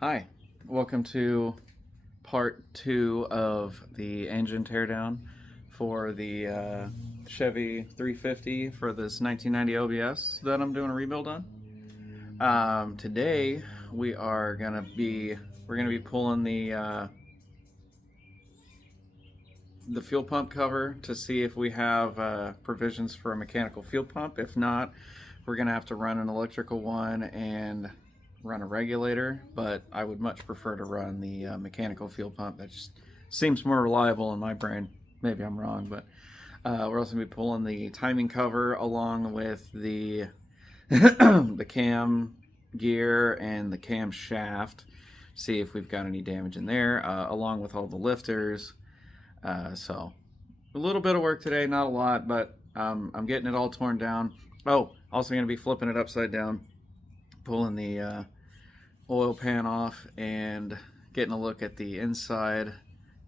Hi, welcome to part 2 of the engine teardown for the Chevy 350 for this 1990 OBS that I'm doing a rebuild on. Today we're gonna be pulling the fuel pump cover to see if we have provisions for a mechanical fuel pump. If not, we're gonna have to run an electrical one and run a regulator, but I would much prefer to run the mechanical fuel pump. That just seems more reliable in my brain. Maybe I'm wrong, but we're also going to be pulling the timing cover along with the the cam gear and the cam shaft, see if we've got any damage in there, along with all the lifters. So a little bit of work today, not a lot, but I'm getting it all torn down. Oh, also going to be flipping it upside down, pulling the oil pan off and getting a look at the inside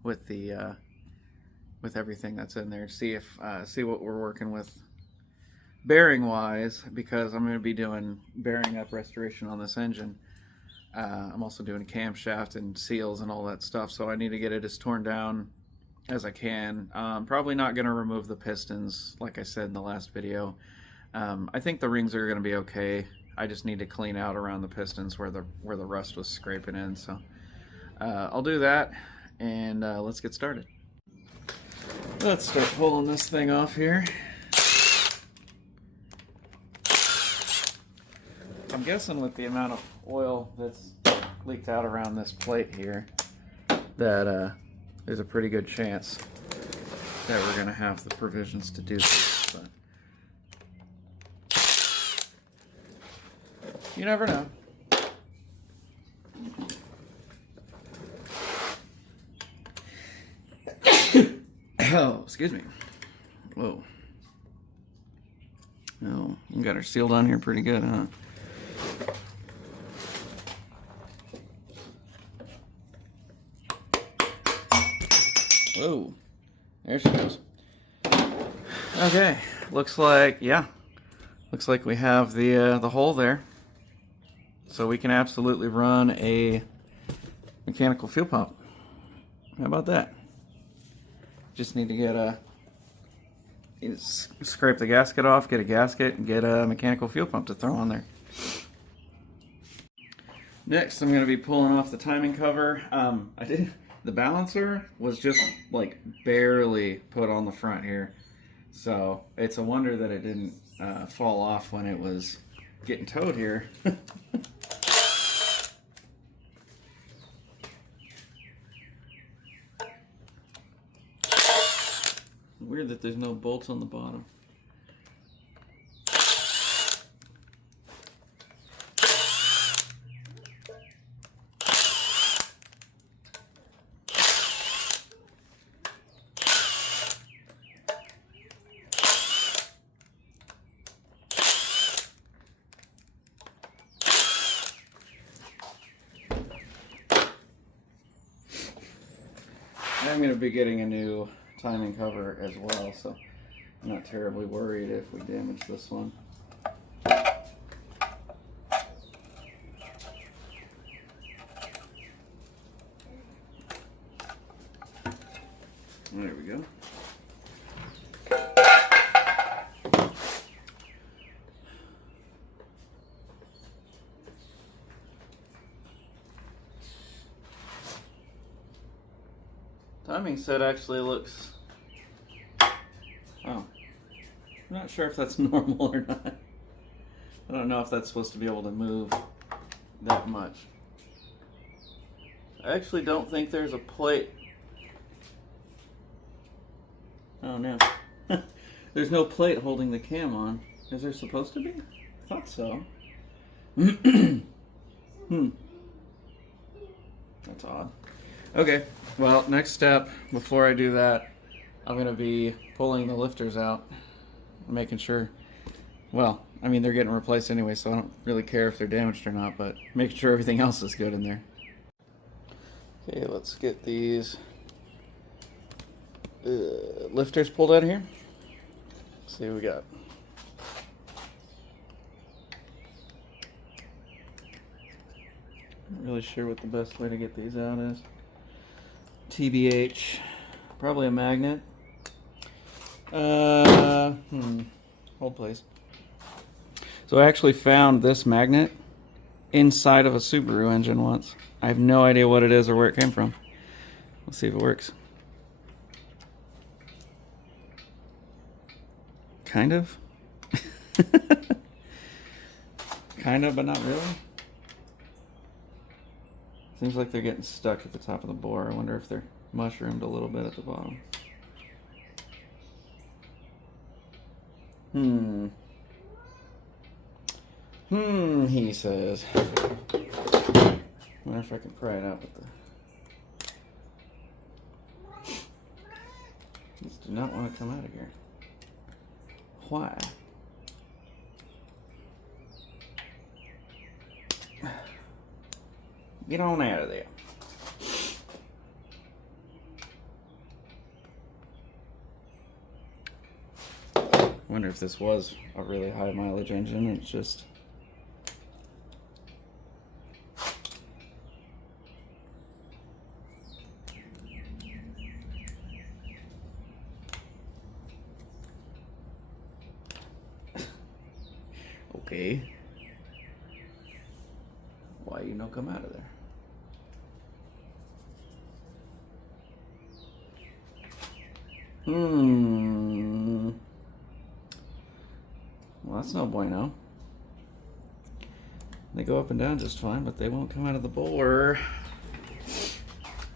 with the with everything that's in there. See what we're working with bearing wise, because I'm going to be doing bearing up restoration on this engine. I'm also doing camshaft and seals and all that stuff, so I need to get it as torn down as I can. Probably not going to remove the pistons like I said in the last video. I think the rings are going to be okay. I just need to clean out around the pistons where the rust was scraping in. So I'll do that, and let's get started. Let's start pulling this thing off here. I'm guessing with the amount of oil that's leaked out around this plate here that there's a pretty good chance that we're going to have the provisions to do this. But you never know. Oh, excuse me. Whoa. Oh, we got her sealed on here pretty good, huh? Whoa. There she goes. Okay. Looks like we have the hole there. So we can absolutely run a mechanical fuel pump. How about that? Just need to get scrape the gasket off, get a gasket, and get a mechanical fuel pump to throw on there. Next, I'm going to be pulling off the timing cover. The balancer was just like barely put on the front here, so it's a wonder that it didn't fall off when it was getting towed here. Weird that there's no bolts on the bottom. I'm going to be getting a new timing cover as well, so I'm not terribly worried if we damage this one. There we go. Timing set actually looks... Oh. I'm not sure if that's normal or not. I don't know if that's supposed to be able to move that much. I actually don't think there's a plate. Oh no. There's no plate holding the cam on. Is there supposed to be? I thought so. That's odd. Okay, well, next step, before I do that, I'm going to be pulling the lifters out, making sure, well, I mean, they're getting replaced anyway, so I don't really care if they're damaged or not, but making sure everything else is good in there. Okay, let's get these lifters pulled out of here. Let's see what we got. Not really sure what the best way to get these out is. TBH, probably a magnet. Hold please. So I actually found this magnet inside of a Subaru engine once. I have no idea what it is or where it came from. Let's see if it works. Kind of. Kind of, but not really. Seems like they're getting stuck at the top of the bore. I wonder if they're mushroomed a little bit at the bottom. He says. Wonder if I can pry it out with the... These do not want to come out of here. Why? Get on out of there. Wonder if this was a really high mileage engine and it's just... Okay. Why you no come out of there? Well, that's no bueno. They go up and down just fine, but they won't come out of the bore.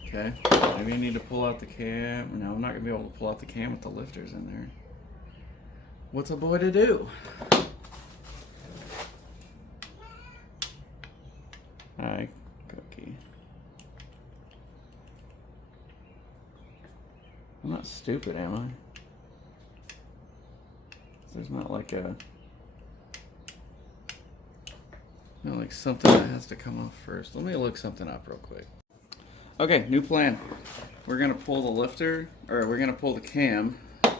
Okay, maybe I need to pull out the cam. No, I'm not gonna be able to pull out the cam with the lifters in there. What's a boy to do? Hi, Cookie. I'm not stupid, am I? There's not like a... Not like something that has to come off first. Let me look something up real quick. Okay, new plan. We're gonna pull the lifter, or we're gonna pull the cam,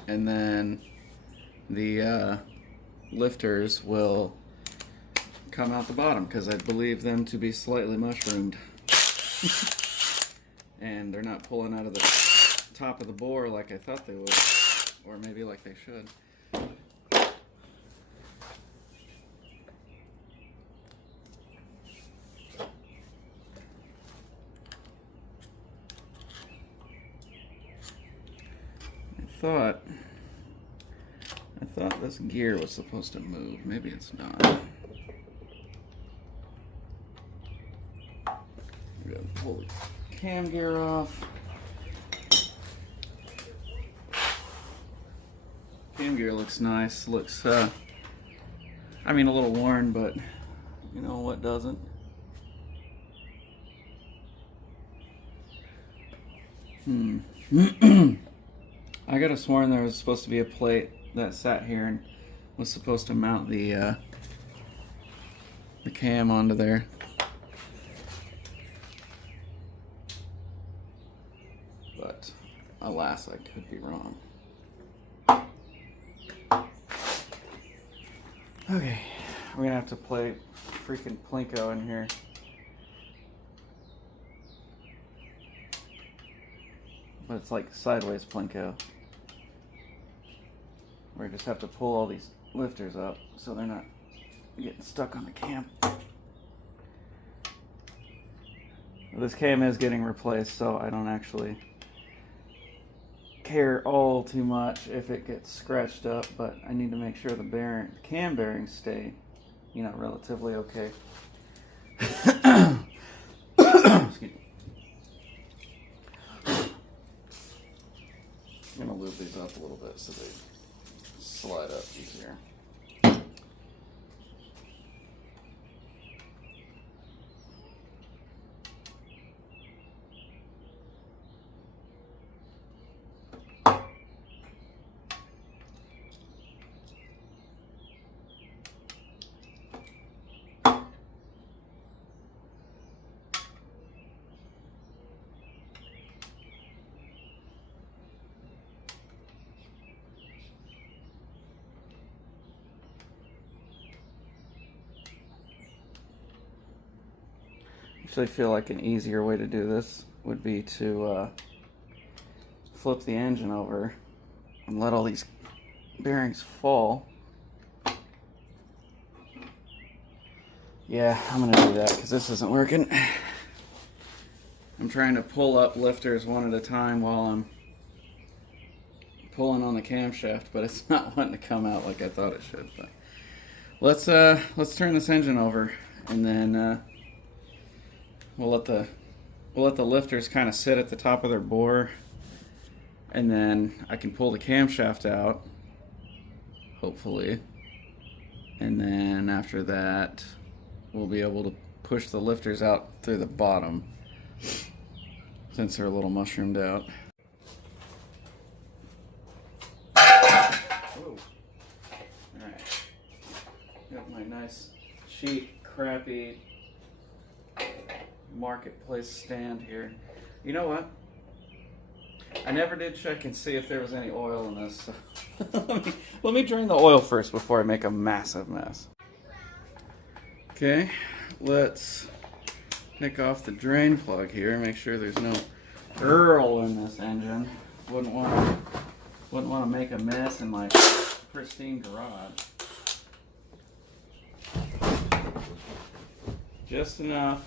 and then the lifters will come out the bottom, because I believe them to be slightly mushroomed. And they're not pulling out of the top of the bore like I thought they would, or maybe like they should. I thought this gear was supposed to move. Maybe it's not. We're gonna pull the cam gear off. Cam gear looks nice. Looks, I mean, a little worn, but you know what doesn't? I could have sworn there was supposed to be a plate that sat here and was supposed to mount the cam onto there. But alas, I could be wrong. Okay, we're gonna have to play freaking Plinko in here. But it's like sideways Plinko. We just have to pull all these lifters up so they're not getting stuck on the cam. This cam is getting replaced, so I don't actually care all too much if it gets scratched up, but I need to make sure the cam bearings stay, you know, relatively okay. Excuse me. I'm gonna lube these up a little bit so they slide up easier. Actually, feel like an easier way to do this would be to flip the engine over and let all these bearings fall. Yeah, I'm gonna do that because this isn't working. I'm trying to pull up lifters one at a time while I'm pulling on the camshaft, but it's not wanting to come out like I thought it should. But let's turn this engine over, and then we'll let the lifters kind of sit at the top of their bore, and then I can pull the camshaft out, hopefully, and then after that we'll be able to push the lifters out through the bottom since they're a little mushroomed out. Whoa. Alright. Got my nice, cheap, crappy marketplace stand here. You know what? I never did check and see if there was any oil in this. So let me drain the oil first before I make a massive mess. Okay, let's pick off the drain plug here. Make sure there's no oil in this engine. Wouldn't want to make a mess in my pristine garage. Just enough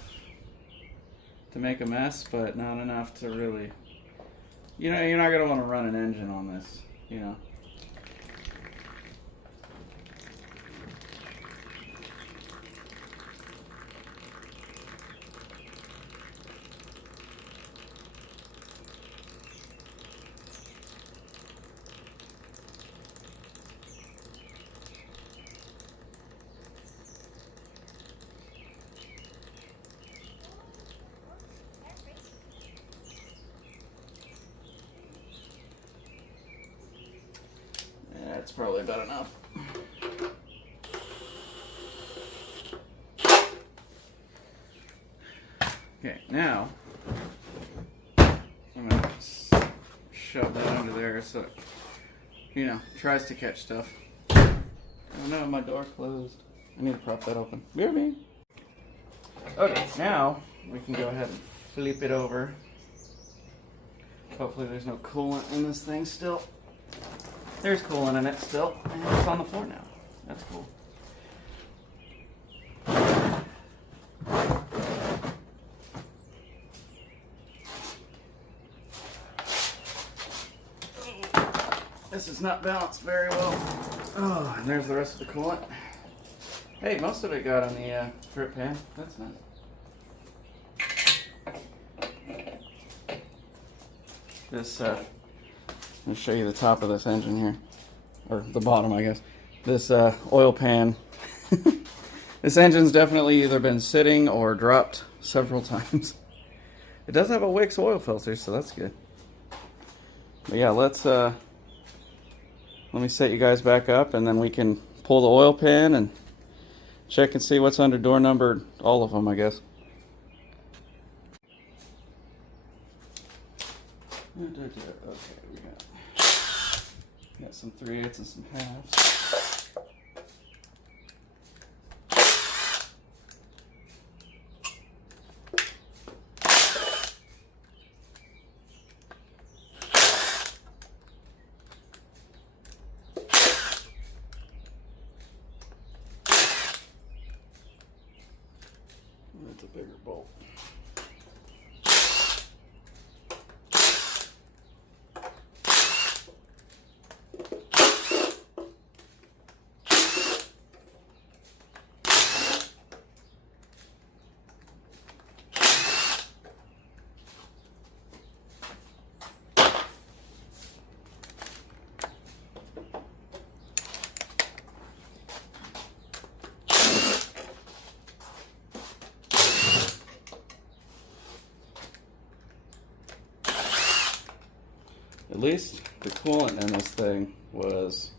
to make a mess, but not enough to really, you know, you're not going to want to run an engine on this, you know. That's probably about enough. Okay, now I'm gonna shove that under there so it, you know, tries to catch stuff. Oh no, my door closed. I need to prop that open. Bear me. Okay, now we can go ahead and flip it over. Hopefully there's no coolant in this thing still. There's coolant in it still, and it's on the floor now. That's cool. This is not balanced very well. Oh, and there's the rest of the coolant. Hey, most of it got on the drip pan. That's nice. This, let me show you the top of this engine here. Or the bottom, I guess. This oil pan. This engine's definitely either been sitting or dropped several times. It does have a Wix oil filter, so that's good. But yeah, let me set you guys back up, and then we can pull the oil pan and check and see what's under door number, all of them, I guess. Okay, we got some 3/8 and some halves. That's a bigger bolt. At least the coolant in this thing was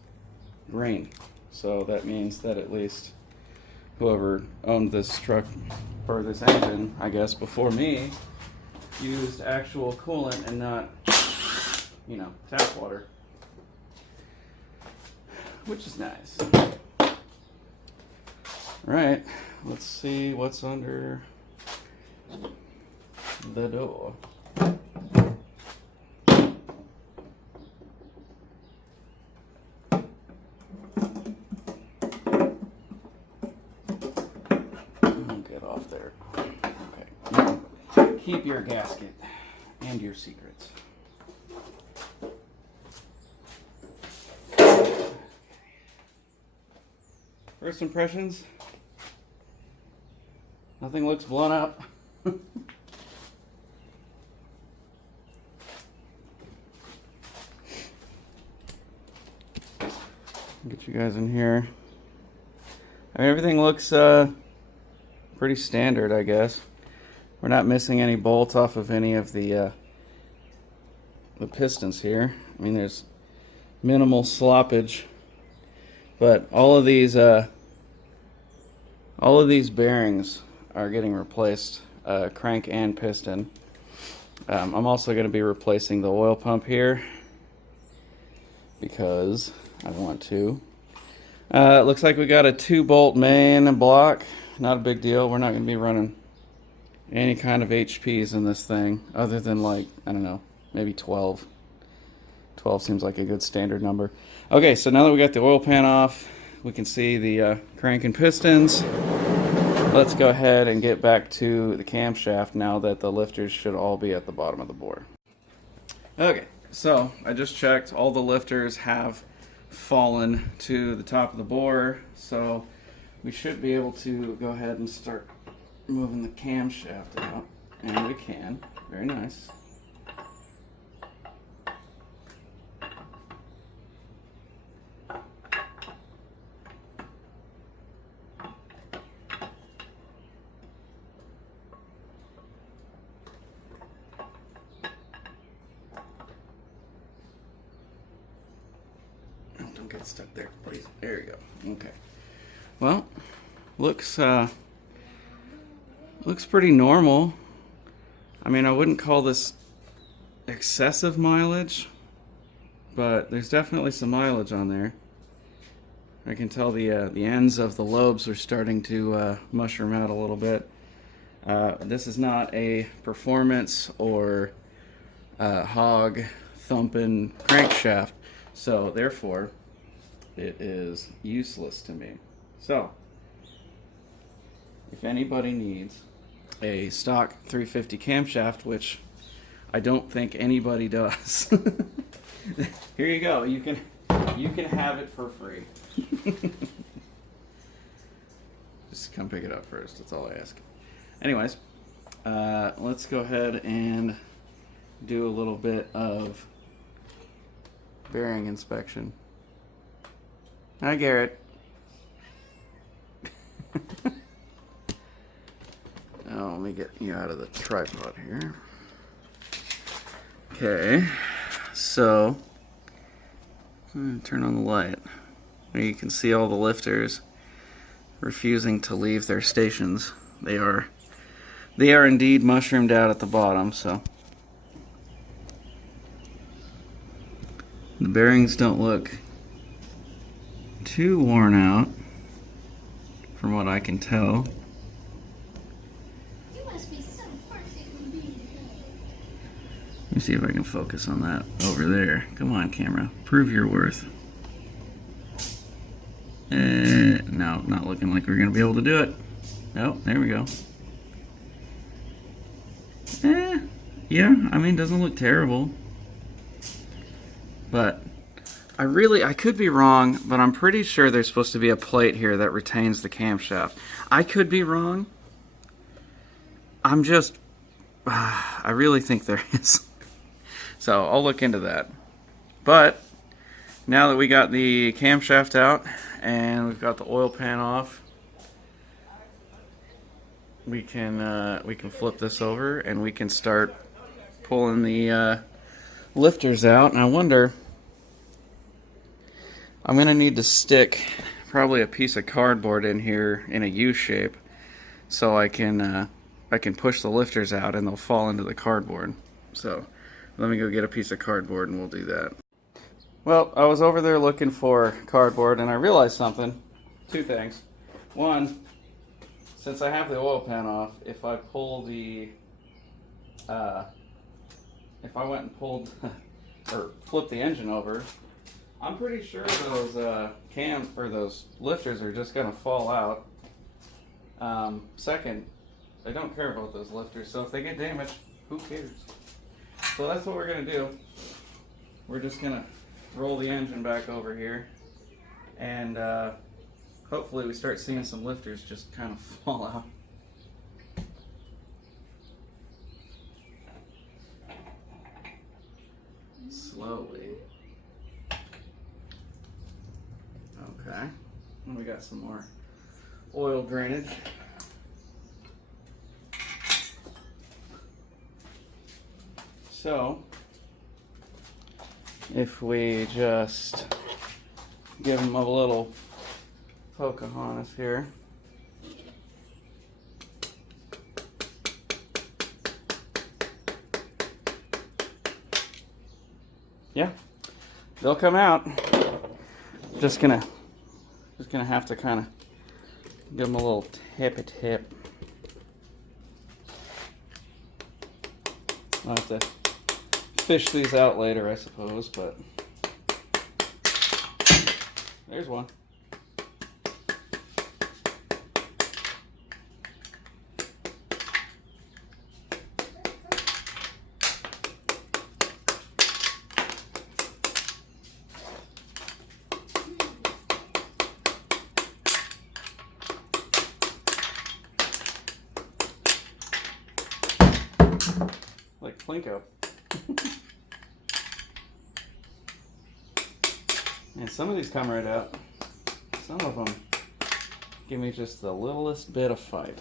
green, so that means that at least whoever owned this truck or this engine, I guess before me, used actual coolant and not, you know, tap water, which is nice. All right, let's see what's under the door. Get off there. Okay. Keep your gasket and your secrets. First impressions? Nothing looks blown up. Get you guys in here. I mean, everything looks pretty standard, I guess. We're not missing any bolts off of any of the pistons here. I mean, there's minimal sloppage, but all of these bearings are getting replaced, crank and piston. I'm also going to be replacing the oil pump here because I want to. It looks like we got a 2-bolt main block. Not a big deal. We're not going to be running any kind of HPs in this thing other than, like, I don't know, maybe 12. 12 seems like a good standard number. Okay, so now that we got the oil pan off, we can see the crank and pistons. Let's go ahead and get back to the camshaft now that the lifters should all be at the bottom of the bore. Okay, so I just checked. All the lifters have fallen to the top of the bore, so we should be able to go ahead and start moving the camshaft out. And we can. Very nice. Don't get stuck there, please. There you go. Okay. Well, looks pretty normal. I mean, I wouldn't call this excessive mileage, but there's definitely some mileage on there. I can tell the ends of the lobes are starting to mushroom out a little bit. This is not a performance or hog thumping crankshaft, so therefore it is useless to me. So if anybody needs a stock 350 camshaft, which I don't think anybody does, here you go. You can have it for free. Just come pick it up first. That's all I ask. Anyways, let's go ahead and do a little bit of bearing inspection. Hi, Garrett. Oh, let me get you out of the tripod here. Okay, so turn on the light. There you can see all the lifters refusing to leave their stations. They are indeed mushroomed out at the bottom, so the bearings don't look too worn out from what I can tell. Let me see if I can focus on that over there. Come on, camera. Prove your worth. No, not looking like we're going to be able to do it. Oh, there we go. Yeah, I mean, doesn't look terrible. But I could be wrong, but I'm pretty sure there's supposed to be a plate here that retains the camshaft. I could be wrong. I really think there is. So I'll look into that. But now that we got the camshaft out and we've got the oil pan off, we can flip this over and we can start pulling the lifters out. And I wonder, I'm gonna need to stick probably a piece of cardboard in here in a U shape so I can push the lifters out and they'll fall into the cardboard. So let me go get a piece of cardboard and we'll do that. Well, I was over there looking for cardboard and I realized something. Two things. One, since I have the oil pan off, if I pull the if I went and pulled or flipped the engine over, I'm pretty sure those those lifters are just gonna fall out. Second, I don't care about those lifters, so if they get damaged, who cares? So that's what we're gonna do. We're just gonna roll the engine back over here, and hopefully we start seeing some lifters just kind of fall out. Slowly. Okay. And we got some more oil drainage. So, if we just give them a little Pocahontas here. Yeah, they'll come out. Just gonna have to kind of give them a little tippy tip. I'll have to fish these out later, I suppose, but there's one. Like Plinko. And some of these come right out. Some of them give me just the littlest bit of fight.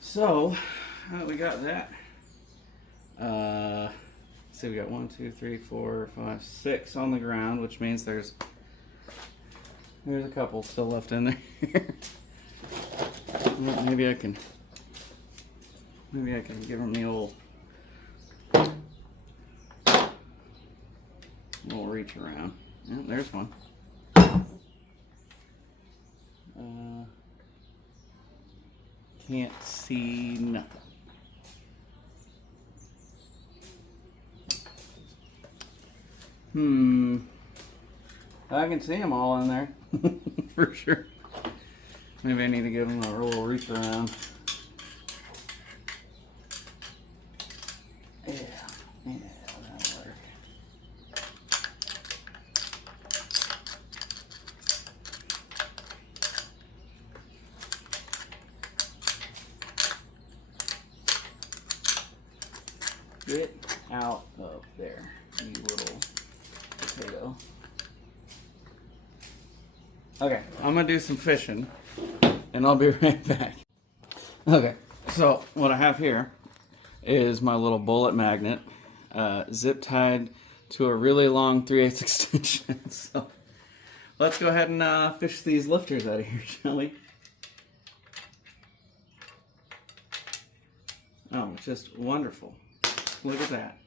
So, we got that. Let's see, we got 1, 2, 3, 4, 5, 6 on the ground, which means there's a couple still left in there. Maybe I can give them the old reach around. Yeah, there's one. Can't see nothing. I can see them all in there. For sure. Maybe I need to give them a little reach around. Yeah, that'll work. Get out of there, you little potato. Okay, I'm gonna do some fishing, and I'll be right back. Okay, so what I have here is my little bullet magnet, zip tied to a really long 3/8 extension. So let's go ahead and fish these lifters out of here, shall we? Oh, just wonderful. Look at that.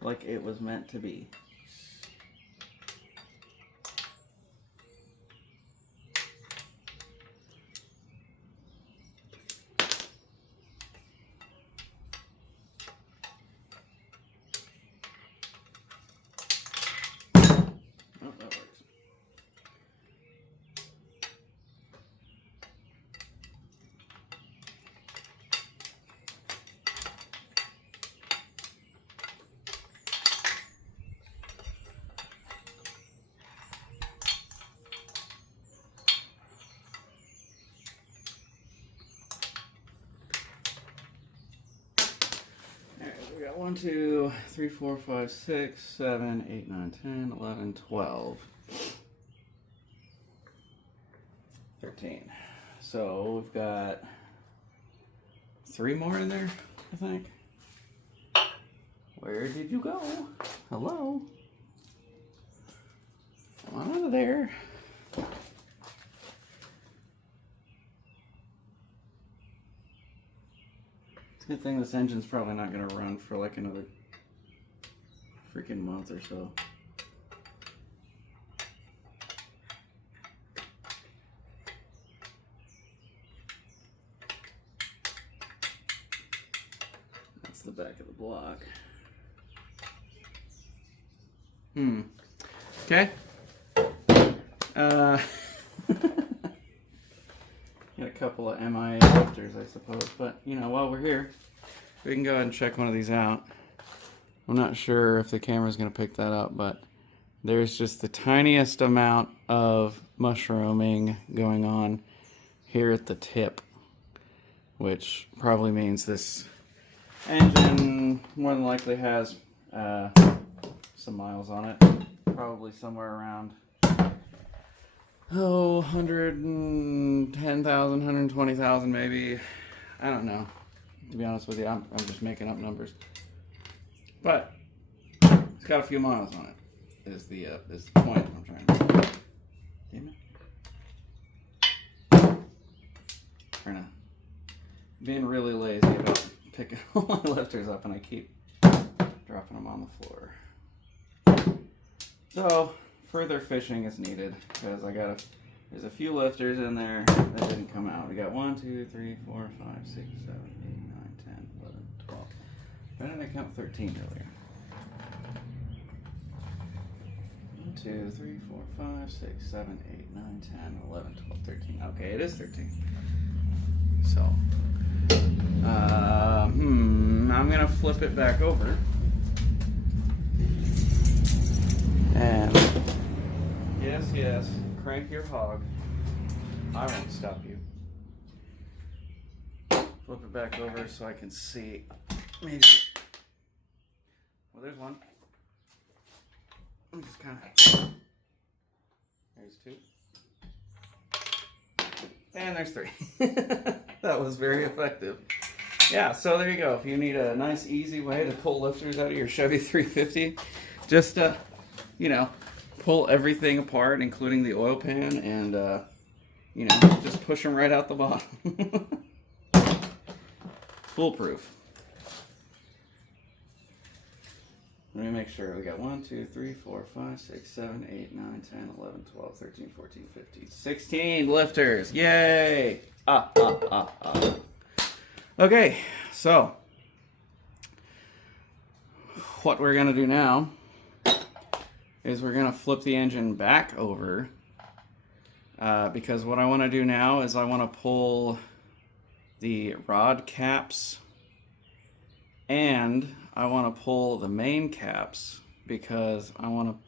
Like it was meant to be. Oh, that works. We got 1, 2, 3, 4, 5, 6, 7, 8, 9, 10, 11, 12, 13. So we've got 3 more in there, I think. Where did you go? Hello? Come on out of there. Good thing this engine's probably not going to run for like another freaking month or so. back of the block. Okay. Got a couple of MIA lifters, I suppose. But, you know, while we're here, we can go ahead and check one of these out. I'm not sure if the camera's going to pick that up, but there's just the tiniest amount of mushrooming going on here at the tip, which probably means this engine more than likely has some miles on it. Probably somewhere around 110,000, 120,000 maybe. I don't know. To be honest with you, I'm just making up numbers. But it's got a few miles on it. Is the point I'm trying to make. Damn it. Being really lazy about picking all my lifters up, and I keep dropping them on the floor. So further fishing is needed because there's a few lifters in there that didn't come out. We got 1, 2, 3, 4, 5, 6, 7, 8, 9, 10, 11, 12. Why didn't I count 13 earlier? 1, 2, 3, 4, 5, 6, 7, 8, 9, 10, 11, 12, 13. Okay, it is 13. So, I'm gonna flip it back over. And yes, crank your hog. I won't stop you. Flip it back over so I can see. Maybe. Well, there's one. I'm just kind of. There's 2. And there's 3. That was very effective. Yeah, so there you go. If you need a nice, easy way to pull lifters out of your Chevy 350, just you know, pull everything apart, including the oil pan, and you know, just push them right out the bottom. Foolproof. Let me make sure. We got 1, 2, 3, 4, 5, 6, 7, 8, 9, 10, 11, 12, 13, 14, 15, 16 lifters. Yay! Okay, so what we're going to do now is we're going to flip the engine back over because what I want to do now is I want to pull the rod caps and I want to pull the main caps because I want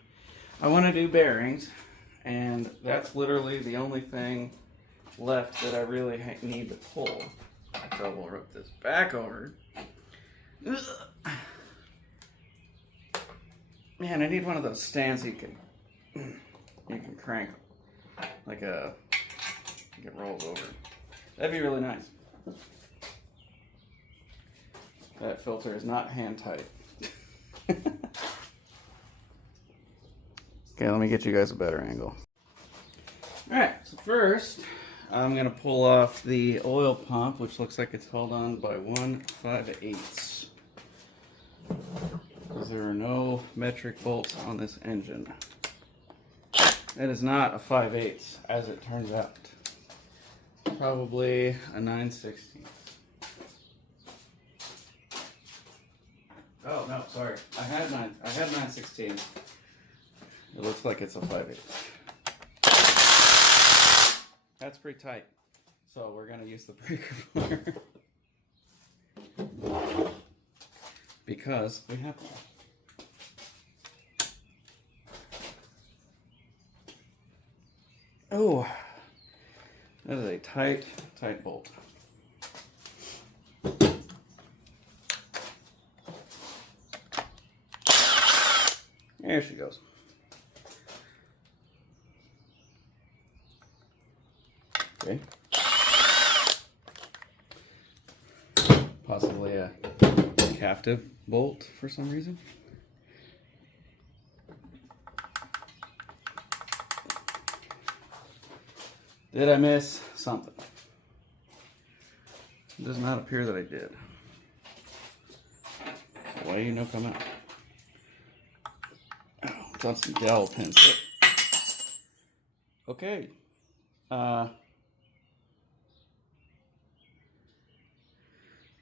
to do bearings, and that's literally the only thing left that I really need to pull. So we'll rip this back over. Man, I need one of those stands you can crank like it rolls over. That'd be really nice. That filter is not hand tight. Okay, let me get you guys a better angle. Alright, so first I'm going to pull off the oil pump, which looks like it's held on by 1 5/8. Because there are no metric bolts on this engine. It is not a 5/8, as it turns out. Probably a 9/16. Oh no, sorry. I had 9/16. It looks like it's a 5/8. That's pretty tight. So we're gonna use the breaker bar because we have one. Oh, that is a tight bolt. There she goes. Okay. Possibly a captive bolt for some reason. Did I miss something? It does not appear that I did. Why do you know come out? Oh, it's on some dowel pins. Okay.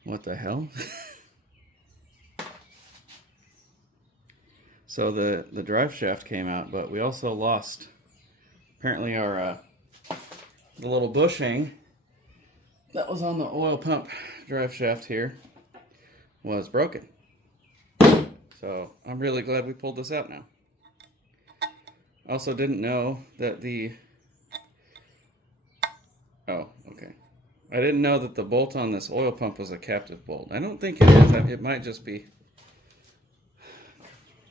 What the hell? So the drive shaft came out, but we also lost, apparently our the little bushing that was on the oil pump drive shaft here was broken. So I'm really glad we pulled this out now. Also didn't know that I didn't know that the bolt on this oil pump was a captive bolt. I don't think it is. It might just be,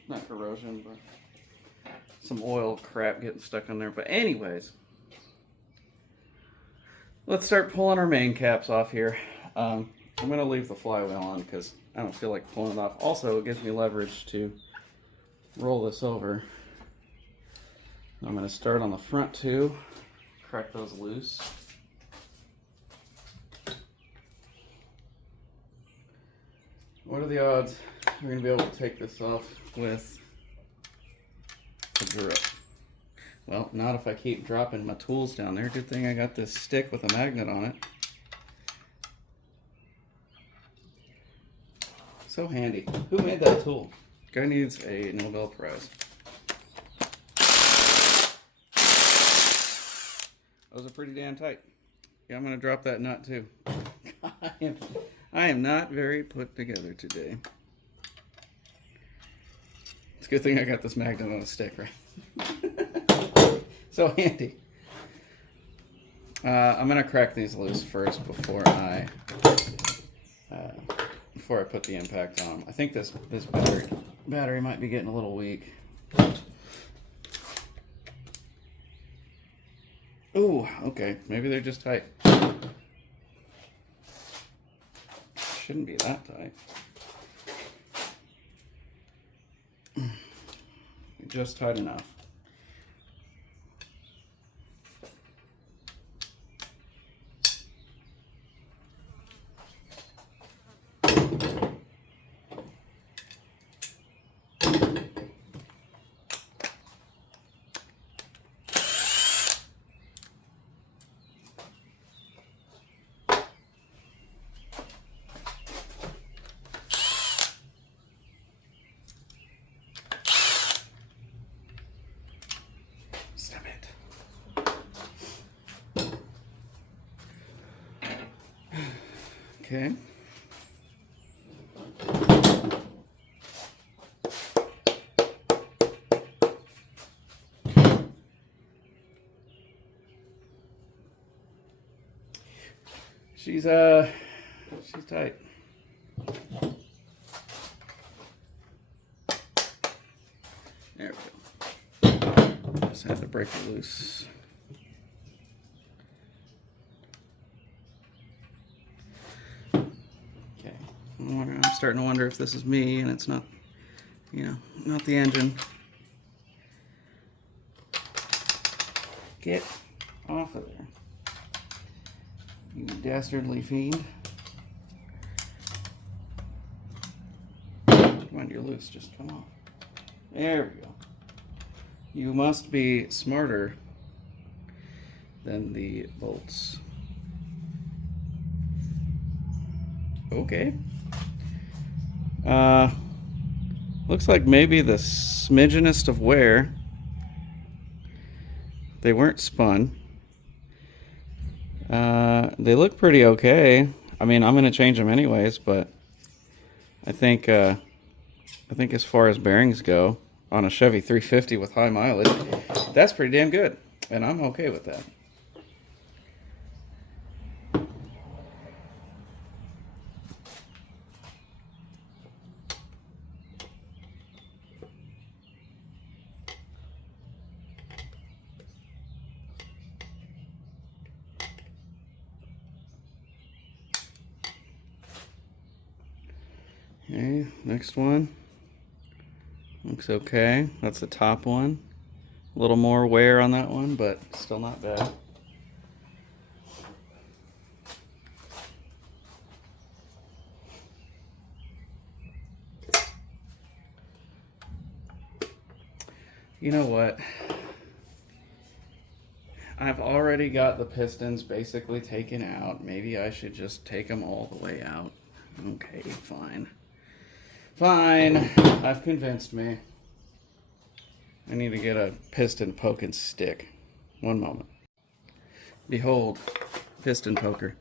not corrosion, but some oil crap getting stuck on there. But anyways, let's start pulling our main caps off here. I'm going to leave the flywheel on because I don't feel like pulling it off. Also, it gives me leverage to roll this over. I'm going to start on the front two, crack those loose. What are the odds we're going to be able to take this off with a drill? Well, not if I keep dropping my tools down there. Good thing I got this stick with a magnet on it. So handy. Who made that tool? Guy needs a Nobel Prize. Those are pretty damn tight. Yeah, I'm going to drop that nut too. I am not very put together today. It's a good thing I got this magnet on a stick, right? So handy. I'm going to crack these loose first before I put the impact on them. I think this battery might be getting a little weak. Ooh, okay. Maybe they're just tight. Shouldn't be that tight. Just tight enough. Okay. She's tight. There we go. Just had to break it loose. I'm starting to wonder if this is me and it's not, not the engine. Get off of there, you dastardly fiend. Come on, you're loose, just come off. There we go. You must be smarter than the bolts. Okay. Looks like maybe the smidgenest of wear. They weren't spun. They look pretty okay. I mean, I'm going to change them anyways, but I think as far as bearings go, on a Chevy 350 with high mileage, that's pretty damn good, and I'm okay with that. Okay, next one. Looks okay. That's the top one. A little more wear on that one, but still not bad. You know what? I've already got the pistons basically taken out. Maybe I should just take them all the way out. Okay, fine. Fine, I've convinced me. I need to get a piston poking stick. One moment. Behold, piston poker.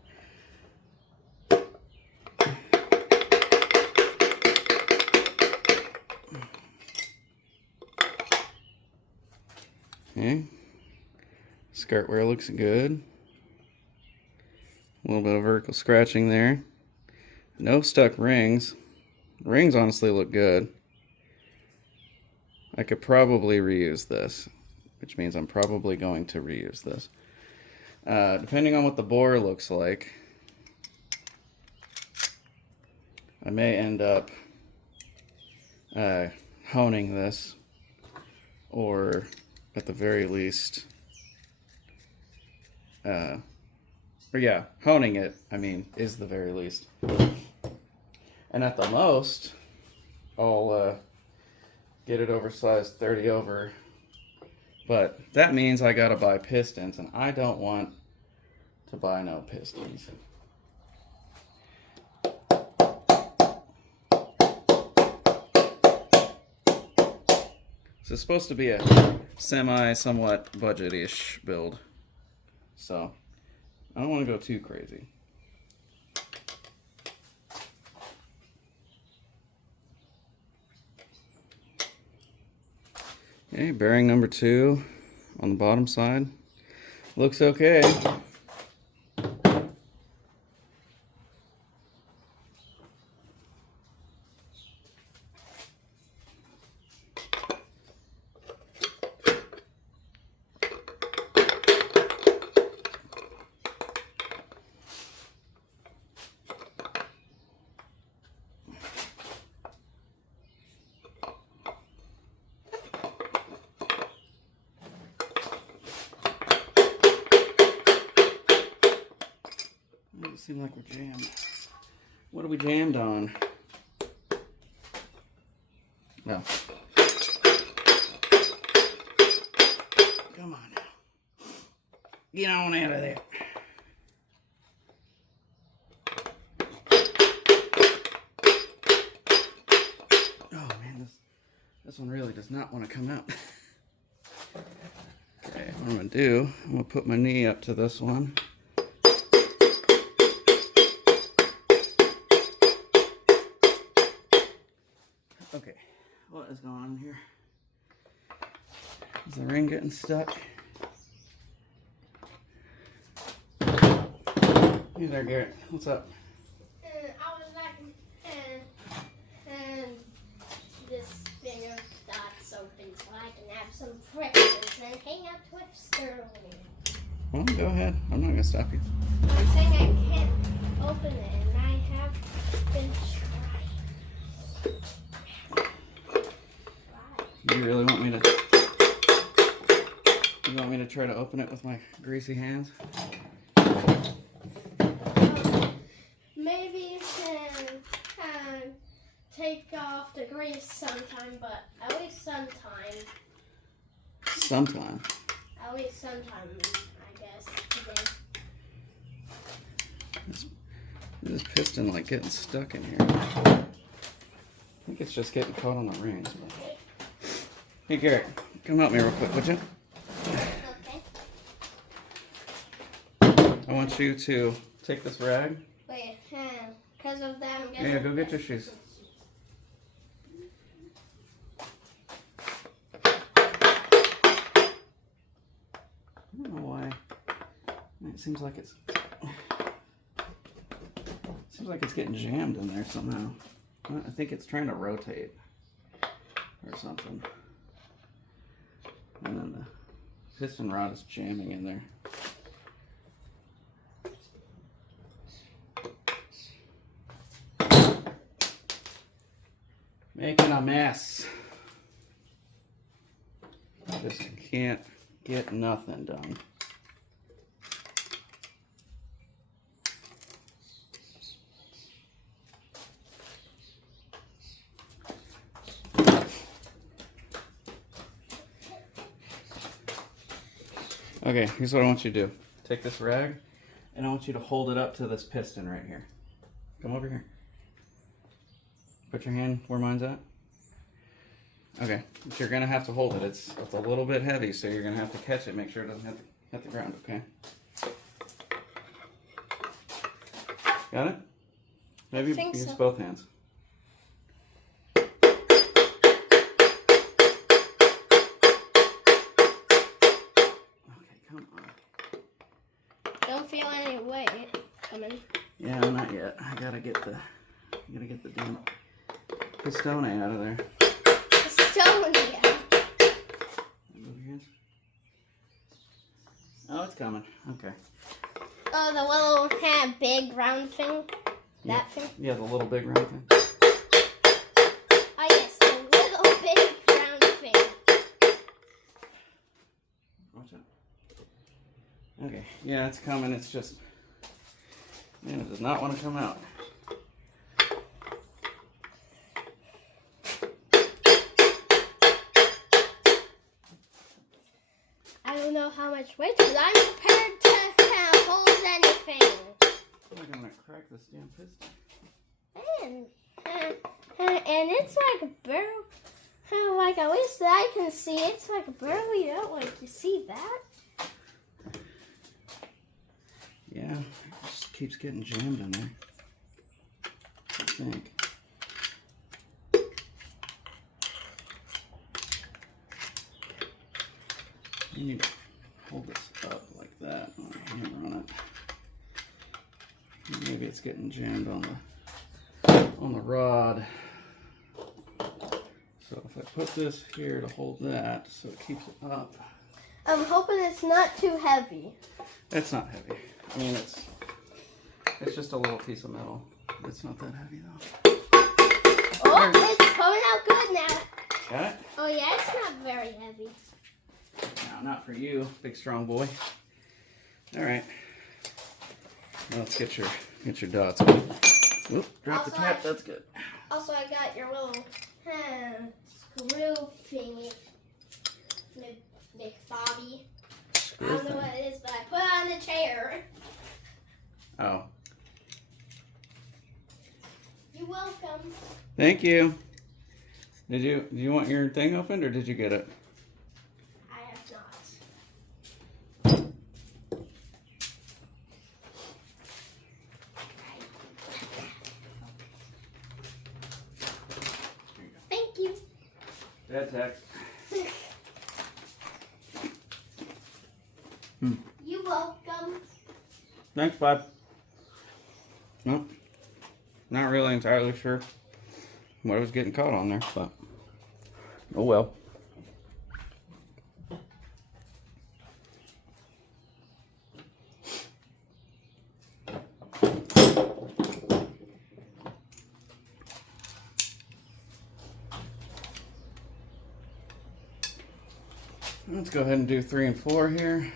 Okay. Skirt wear looks good. A little bit of vertical scratching there. No stuck rings. Rings honestly look good. I could probably reuse this, which means I'm probably going to reuse this. Depending on what the bore looks like, I may end up honing this, or at the very least, or yeah, honing it, I mean, is the very least. And at the most, I'll get it oversized 30 over. But that means I gotta buy pistons, and I don't want to buy no pistons. This is supposed to be a somewhat budget-ish build. So, I don't want to go too crazy. Okay, bearing number 2 on the bottom side. Looks okay. Doesn't seem like we're jammed. What are we jammed on? No. Come on now. Get on out of there. Oh man, this one really does not want to come out. Okay, what I'm gonna do, I'm gonna put my knee up to this one. Okay, what is going on here? Is the ring getting stuck? Hey there, Garrett. What's up? I was like, and this finger starts open so I can have some frictions and hang out Twister on it. Well, go ahead. I'm not going to stop you. I'm saying I can't open it, and I have been trying. You really want me to try to open it with my greasy hands? Maybe you can take off the grease sometime, but at least sometime. Sometime. At least sometime, I guess, today. This piston like getting stuck in here. I think it's just getting caught on the rings. Okay. Hey Garrett, come help me real quick, would you? Okay. I want you to take this rag. Wait, because of that, I'm guessing. Yeah, go get your shoes. I don't know why. It seems like it's getting jammed in there somehow. I think it's trying to rotate or something. And then the piston rod is jamming in there. Making a mess. Just can't get nothing done. Okay, here's what I want you to do. Take this rag, and I want you to hold it up to this piston right here. Come over here. Put your hand where mine's at. Okay, but you're gonna have to hold it. It's a little bit heavy, so you're gonna have to catch it. Make sure it doesn't hit the ground. Okay. Got it? Maybe use both hands. Okay, come on. Don't feel any weight coming. Yeah, not yet. I gotta get the damn pistone out of there. Stone, yeah. Move your hands. Oh, it's coming. Okay. Oh, the little kind of big round thing? That thing? Yeah, the little big round thing. Oh, yes, the little big round thing. Watch out. Okay, yeah, it's coming. It's just, man, it does not want to come out. I don't know how much weight, but I'm prepared to hold anything. I'm gonna crack this damn piston. And it's like barely, like at least that I can see, it's like barely out. Like, you see that? Yeah, it just keeps getting jammed in there. I think. You need to hold this up like that with a hammer on it. Maybe it's getting jammed on the rod. So if I put this here to hold that, so it keeps it up. I'm hoping it's not too heavy. It's not heavy. I mean, it's just a little piece of metal. It's not that heavy though. Oh, it's coming out good now. Got it? Oh yeah, it's not very heavy. No, not for you, big strong boy. All right. Now let's get your dots. Whoop, drop the tap. That's good. Also, I got your little screw thingy, big Bobby. I don't know what it is, but I put it on the chair. Oh. You're welcome. Thank you. Do you want your thing opened or did you get it? I have not. Thank you. Bad tax. You're welcome. Thanks, bud. Nope. Not really entirely sure what was getting caught on there, but oh well. Let's go ahead and do 3 and 4 here.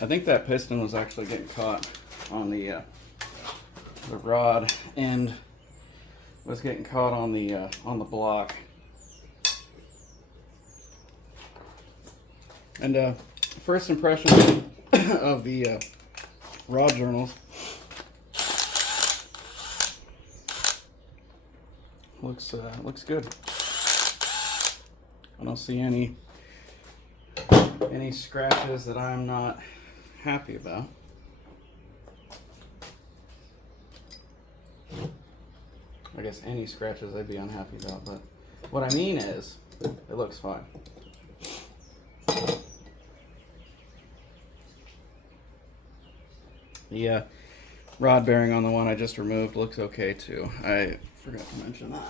I think that piston was actually getting caught on the rod end was getting caught on the block. And first impression of the rod journals looks good. I don't see any scratches that I'm not happy about. I guess any scratches I'd be unhappy about, but what I mean is, it looks fine. The rod bearing on the one I just removed looks okay too. I forgot to mention that.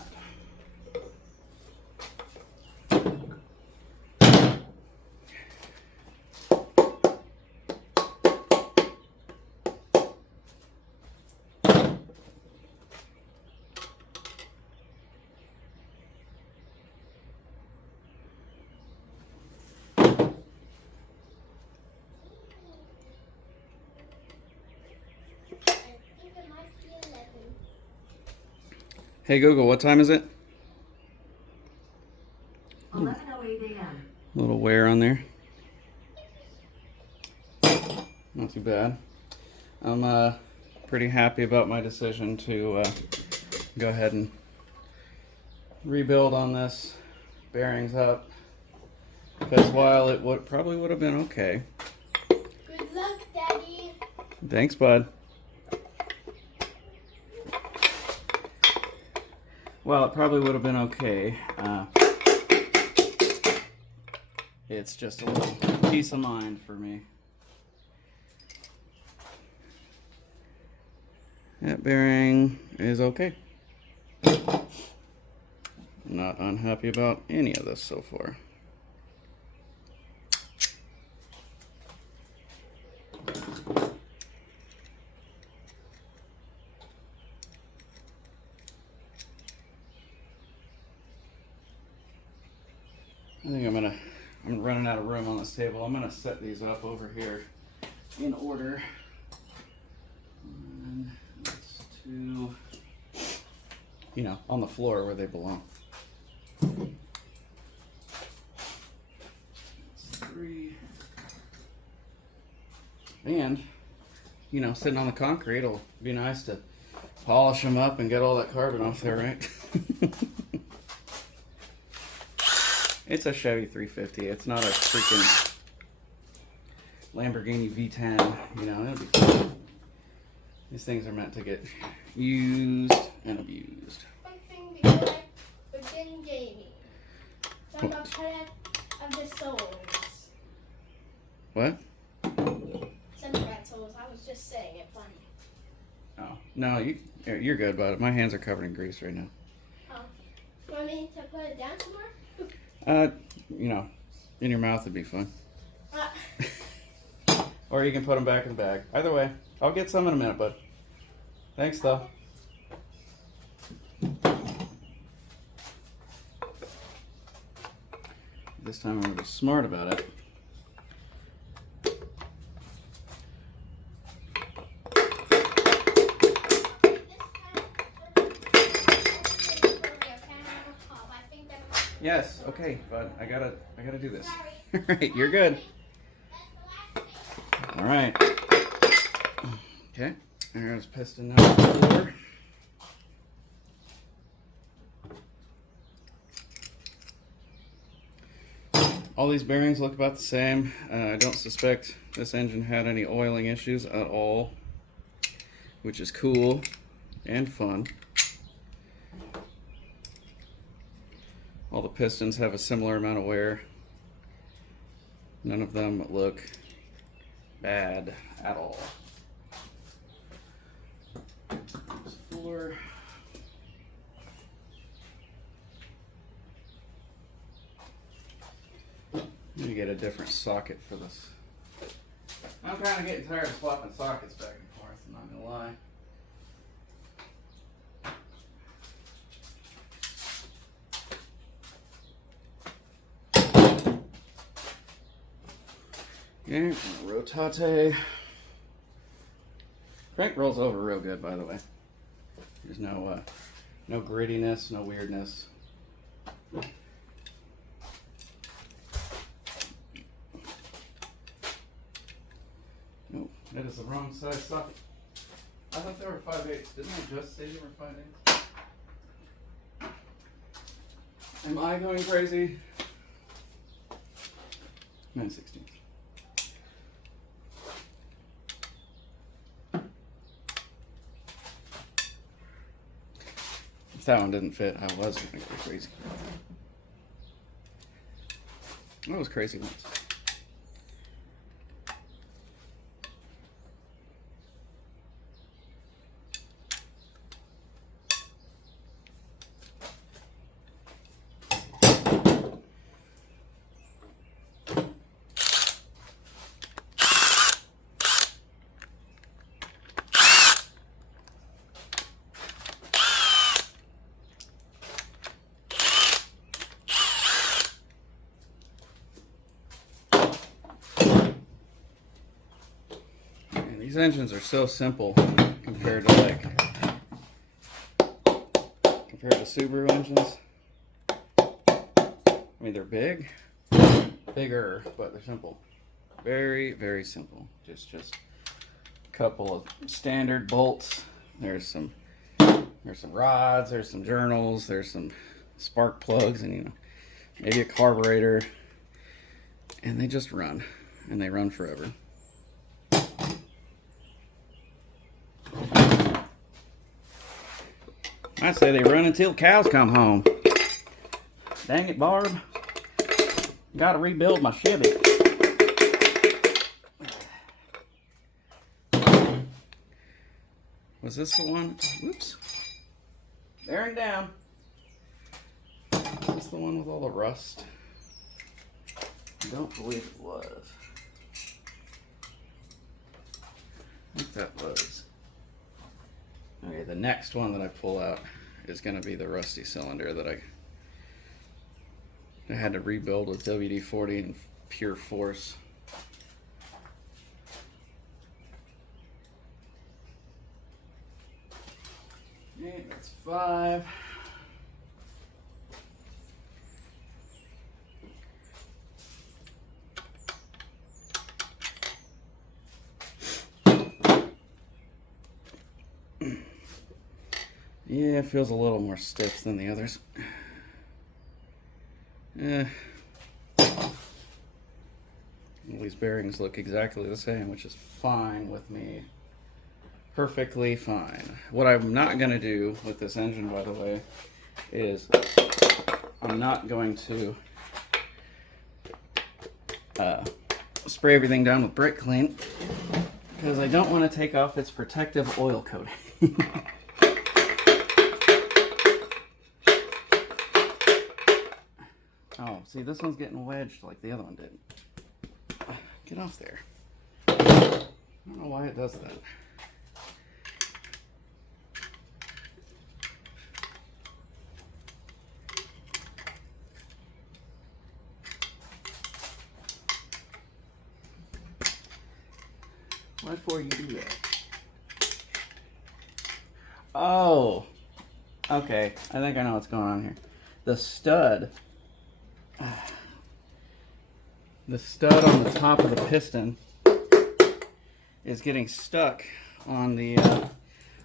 Hey Google, what time is it? 11:08 a.m. A little wear on there. Not too bad. I'm pretty happy about my decision to go ahead and rebuild on this. Bearings up. Because while it probably would have been okay. Good luck, Daddy. Thanks, bud. Well, it probably would have been okay. It's just a little peace of mind for me. That bearing is okay. Not unhappy about any of this so far. I think I'm running out of room on this table. I'm gonna set these up over here in order. And that's two, you know, on the floor where they belong. That's three. And, you know, sitting on the concrete, it'll be nice to polish them up and get all that carbon off there, right? It's a Chevy 350. It's not a freaking Lamborghini V10. You know, it'll be fun. These things are meant to get used and abused. One thing because I've been gaming. So I'm not part of the souls. What? Some pretzels. I was just saying it funny. Oh, no, you're good about it. My hands are covered in grease right now. Oh. Want me to put it down some more? You know, in your mouth would be fun. Uh, Or you can put them back in the bag. Either way, I'll get some in a minute, bud. Thanks, though. This time I'm going to be smart about it. Yes, okay, but I gotta do this. All right, you're good. All right. Okay, there's piston number 4. All these bearings look about the same. I don't suspect this engine had any oiling issues at all, which is cool and fun. All the pistons have a similar amount of wear. None of them look bad at all. There's 4. Let me get a different socket for this. I'm kind of getting tired of swapping sockets back and forth, I'm not gonna lie. Okay, rotate. Crank rolls over real good, by the way. There's no grittiness, no weirdness. No, that is the wrong size socket. I thought they were 5/8. Didn't I just say they were 5/8? Am I going crazy? 9/16. If that one didn't fit, I was going to go crazy. I was crazy once. These engines are so simple compared to Subaru engines. I mean, they're bigger, but they're simple. Very, very simple. Just a couple of standard bolts. There's some rods. There's some journals. There's some spark plugs and, you know, maybe a carburetor, and they just run, and they run forever. I say they run until cows come home. Dang it, Barb. Gotta rebuild my Chevy. Was this the one? Whoops. Bearing down. Is this the one with all the rust? I don't believe it was. I think that was. Okay, the next one that I pull out is going to be the rusty cylinder that I had to rebuild with WD-40 and pure force. Okay, that's 5. Yeah, it feels a little more stiff than the others. All these bearings look exactly the same, which is fine with me. Perfectly fine. What I'm not going to do with this engine, by the way, is I'm not going to spray everything down with brake clean because I don't want to take off its protective oil coating. Oh, see, this one's getting wedged like the other one did. Get off there. I don't know why it does that. Why for you do that? Oh, okay. I think I know what's going on here. The stud on the top of the piston is getting stuck on the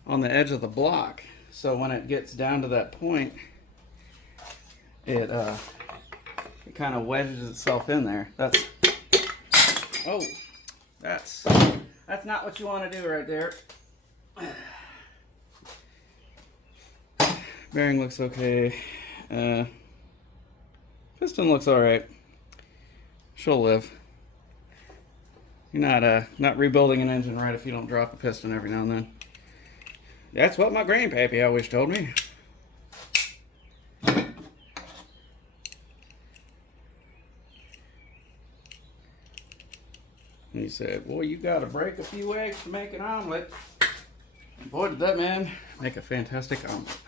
edge of the block. So when it gets down to that point, it kind of wedges itself in there. That's not what you want to do right there. Bearing looks okay. Piston looks all right. She'll live. You're not rebuilding an engine right if you don't drop a piston every now and then. That's what my grandpappy always told me. And he said, "Boy, you got to break a few eggs to make an omelet." And boy, did that man make a fantastic omelet.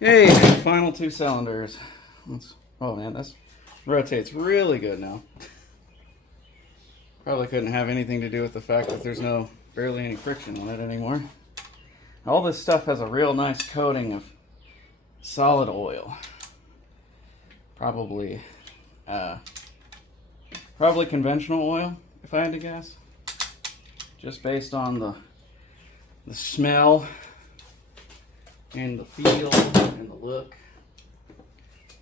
Hey, final 2 cylinders. Oh man, this rotates really good now. Probably couldn't have anything to do with the fact that there's barely any friction on it anymore. All this stuff has a real nice coating of solid oil. Probably conventional oil, if I had to guess. Just based on the smell and the feel and the look.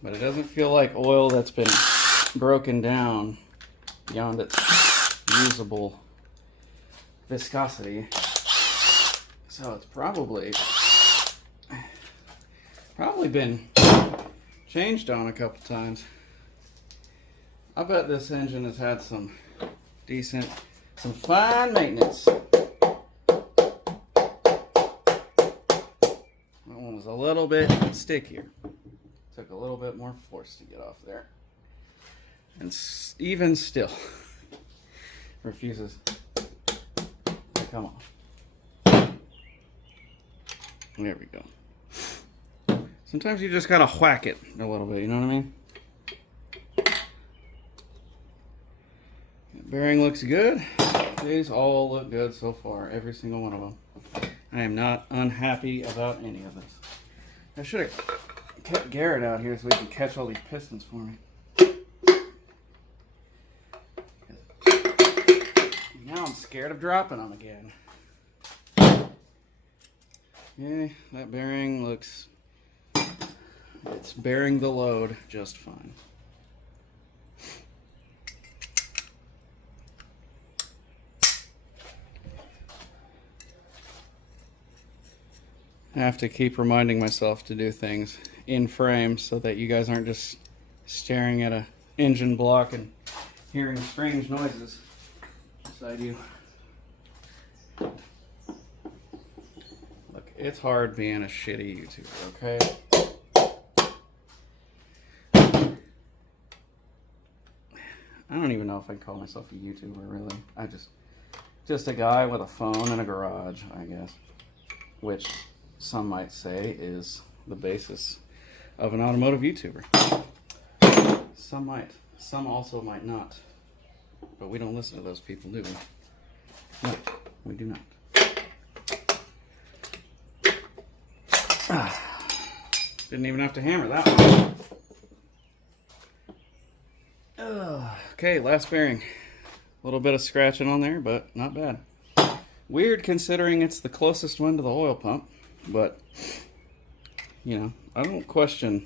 But it doesn't feel like oil that's been broken down beyond its usable viscosity. So it's probably been changed on a couple times. I bet this engine has had some fine maintenance. That one was a little bit stickier. Took a little bit more force to get off there. And even still, refuses to come off. There we go. Sometimes you just gotta whack it a little bit, you know what I mean? Bearing looks good. These all look good so far, every single one of them. I am not unhappy about any of this. I should have kept Garrett out here so he can catch all these pistons for me. Now I'm scared of dropping them again. Okay, that bearing looks, it's bearing the load just fine. I have to keep reminding myself to do things in frame so that you guys aren't just staring at a engine block and hearing strange noises beside you. Look, it's hard being a shitty YouTuber, okay? I don't even know if I can call myself a YouTuber, really. Just a guy with a phone in a garage, I guess. Which some might say is the basis of an automotive YouTuber. Some might. Some also might not. But we don't listen to those people, do we? No, we do not. Didn't even have to hammer that one. Okay, last bearing. A little bit of scratching on there, but not bad. Weird considering it's the closest one to the oil pump, but you know, I don't question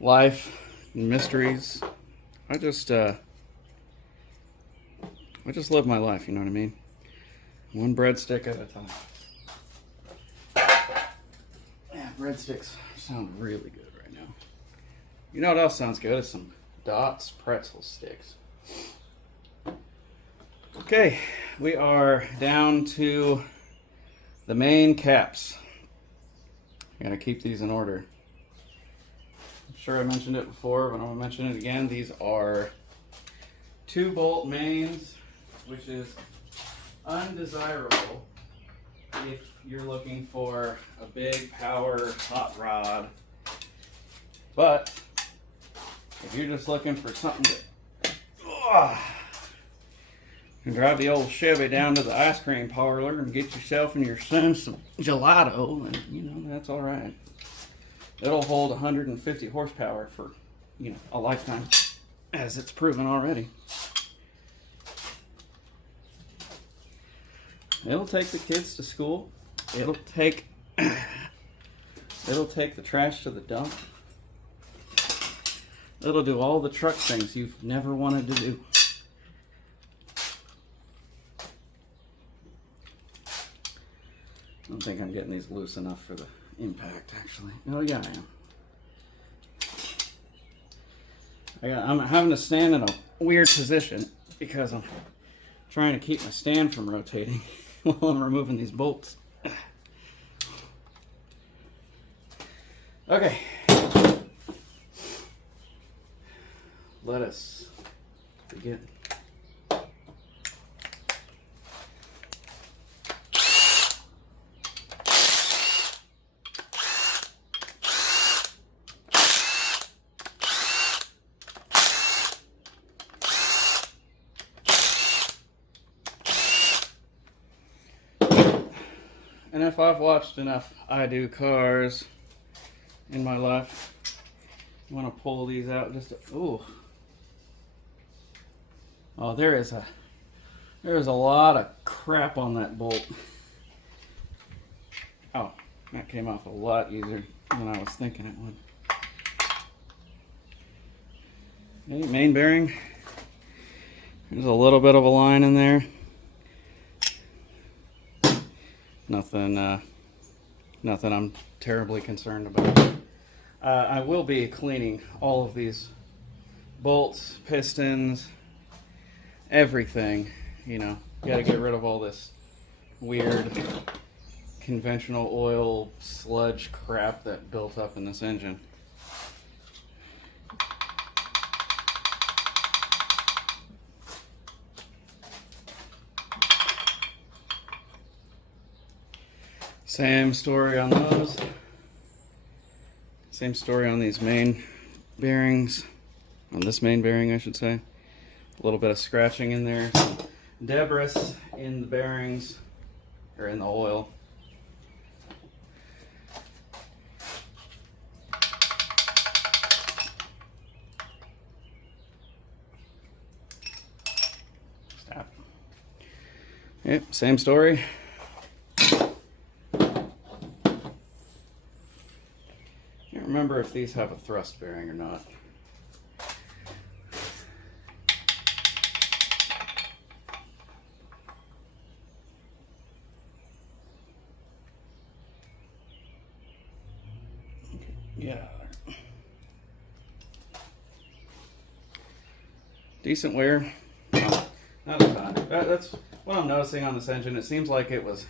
life and mysteries. I just live my life, you know what I mean? One breadstick at a time. Yeah, breadsticks sound really good right now. You know what else sounds good? Is some Dots pretzel sticks. Okay, we are down to the main caps. I'm gonna keep these in order. I'm sure I mentioned it before, but I'm gonna mention it again. These are 2-bolt mains, which is undesirable if you're looking for a big power hot rod. But if you're just looking for something to drive the old Chevy down to the ice cream parlor and get yourself and your son some gelato, and you know, that's all right. It'll hold 150 horsepower for, you know, a lifetime, as it's proven already. It'll take the kids to school. It'll take the trash to the dump. It'll do all the truck things you've never wanted to do. I don't think I'm getting these loose enough for the impact, actually. Oh yeah, I am. I'm having to stand in a weird position because I'm trying to keep my stand from rotating while I'm removing these bolts. Okay. Let us begin. And if I've watched enough I Do cars in my life, you want to pull these out just to, ooh. Oh, there is a lot of crap on that bolt. Oh, that came off a lot easier than I was thinking it would. Okay, main bearing. There's a little bit of a line in there. Nothing I'm terribly concerned about. I will be cleaning all of these bolts, pistons, everything. You know, got to get rid of all this weird conventional oil sludge crap that built up in this engine. Same story on those. Same story on these main bearings. On this main bearing, I should say. A little bit of scratching in there. Debris in the bearings, or in the oil. Stop. Yep, same story. Can't remember if these have a thrust bearing or not. Get out of there. Decent wear. Not a ton. That's what I'm noticing on this engine. It seems like it was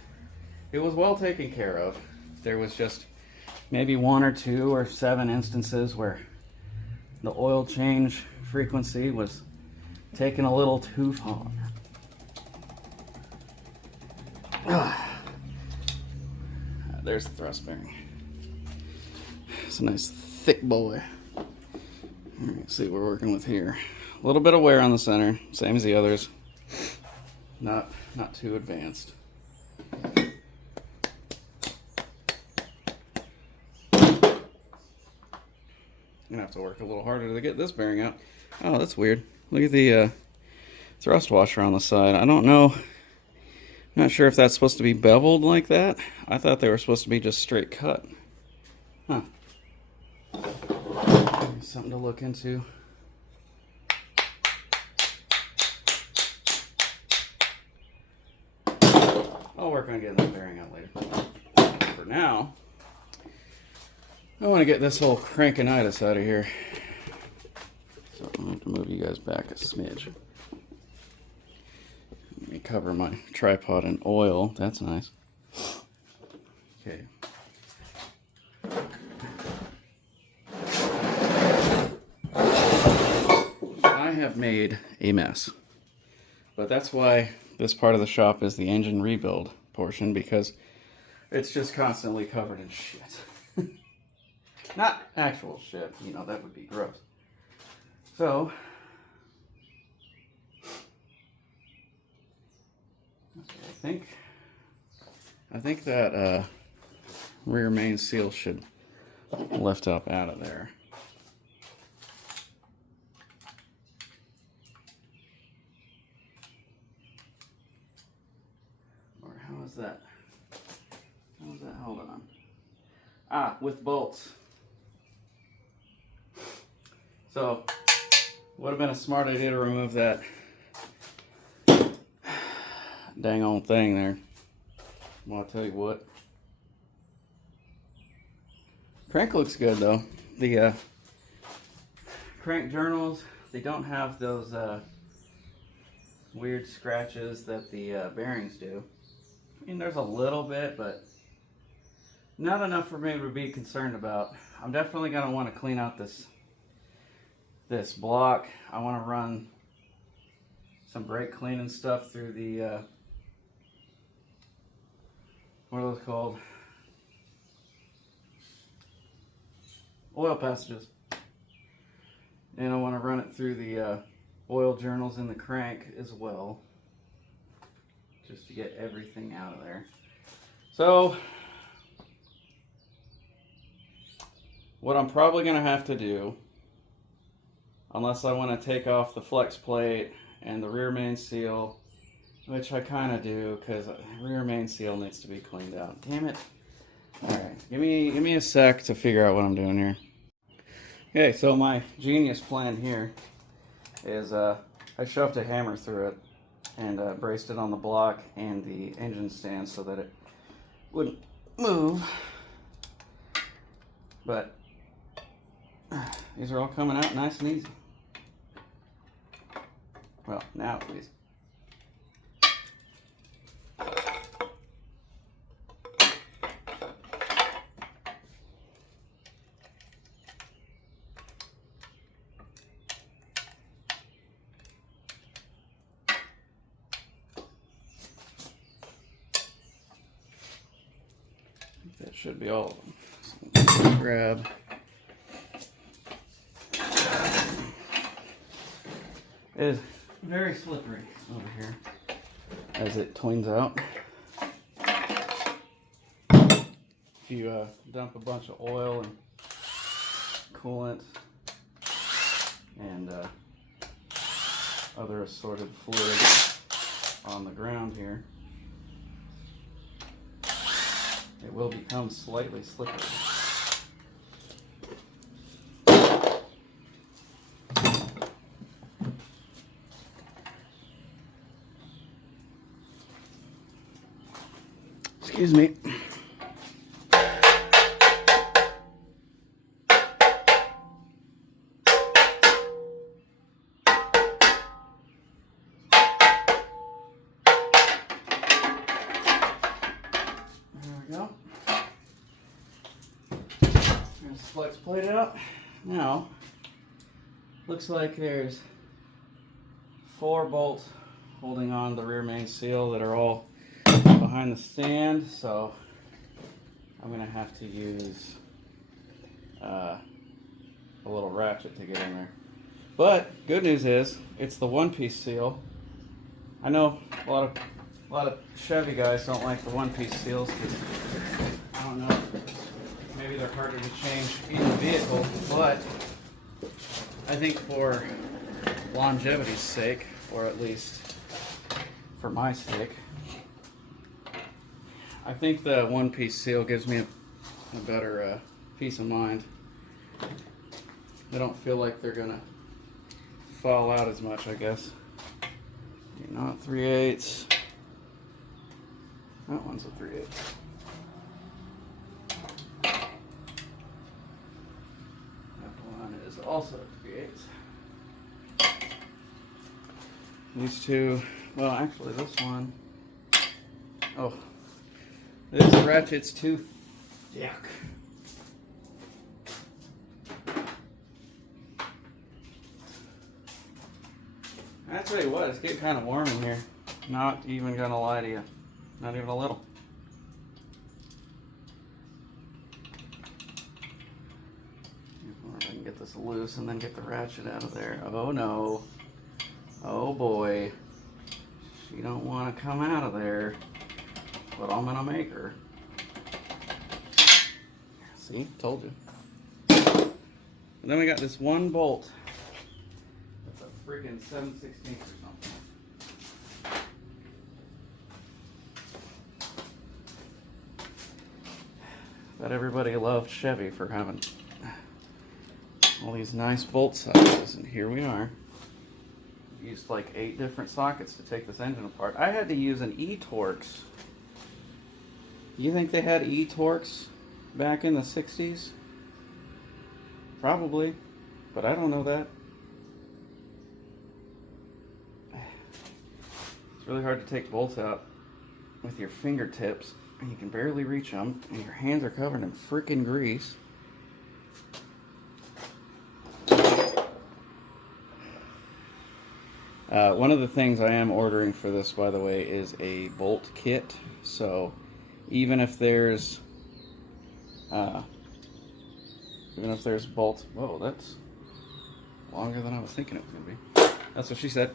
well taken care of. There was just maybe 1 or 2 or 7 instances where the oil change frequency was taken a little too far. There's the thrust bearing. It's a nice thick boy. Let's see what we're working with here. A little bit of wear on the center, same as the others. Not too advanced. I'm gonna have to work a little harder to get this bearing out. Oh, that's weird. Look at the thrust washer on the side. I don't know. I'm not sure if that's supposed to be beveled like that. I thought they were supposed to be just straight cut. Huh. Something to look into. I'll work on getting the bearing out later. For now, I want to get this whole crankinitis out of here. So I'm going to move you guys back a smidge. Let me cover my tripod in oil. That's nice. Okay. I have made a mess. But that's why this part of the shop is the engine rebuild portion, because it's just constantly covered in shit. Not actual shit, you know, that would be gross. So, I think that rear main seal should lift up out of there. Or how is that? How is that held on? Ah, with bolts. So, would have been a smart idea to remove that dang old thing there. Well, I'll tell you what. Crank looks good though. The crank journals, they don't have those weird scratches that the bearings do. I mean, there's a little bit, but not enough for me to be concerned about. I'm definitely going to want to clean out this block. I want to run some brake cleaning stuff through the what are those called? Oil passages. And I want to run it through the oil journals in the crank as well, just to get everything out of there. So what I'm probably going to have to do, unless I want to take off the flex plate and the rear main seal, which I kind of do, because the rear main seal needs to be cleaned out. Damn it. Alright, give me a sec to figure out what I'm doing here. Okay, so my genius plan here is I shoved a hammer through it and braced it on the block and the engine stand so that it wouldn't move. But these are all coming out nice and easy. Well, now please. That should be all of them. So grab. It is very slippery over here as it twins out. If you dump a bunch of oil and coolant and other assorted fluids on the ground here, it will become slightly slippery. Excuse me. There's the flex plate out. Now, looks like there's 4 bolts holding on the rear main seal that are all behind the stand, so I'm going to have to use a little ratchet to get in there. But good news is it's the one-piece seal. I know a lot of Chevy guys don't like the one-piece seals because I don't know, maybe they're harder to change in the vehicle, but I think for longevity's sake, or at least for my sake, I think the one-piece seal gives me a better peace of mind. I don't feel like they're gonna fall out as much, I guess. You're not 3/8. That one's a 3/8. That one is also a 3/8. These two, well, actually, this one. Oh, this ratchet's too thick. I tell you what, it's getting kind of warm in here. Not even gonna lie to you. Not even a little. If I can get this loose and then get the ratchet out of there. Oh no. Oh boy. She don't want to come out of there. But I'm gonna make her. See? Told you. And then we got this one bolt. That's a freaking 7/16 or something. But everybody loved Chevy for having all these nice bolt sizes, and here we are. Used like 8 different sockets to take this engine apart. I had to use an E-Torx. You think they had E-Torx back in the 60s? Probably, but I don't know that. It's really hard to take bolts out with your fingertips, and you can barely reach them, and your hands are covered in freaking grease. One of the things I am ordering for this, by the way, is a bolt kit. So even if there's bolts, whoa, that's longer than I was thinking it was gonna be. That's what she said.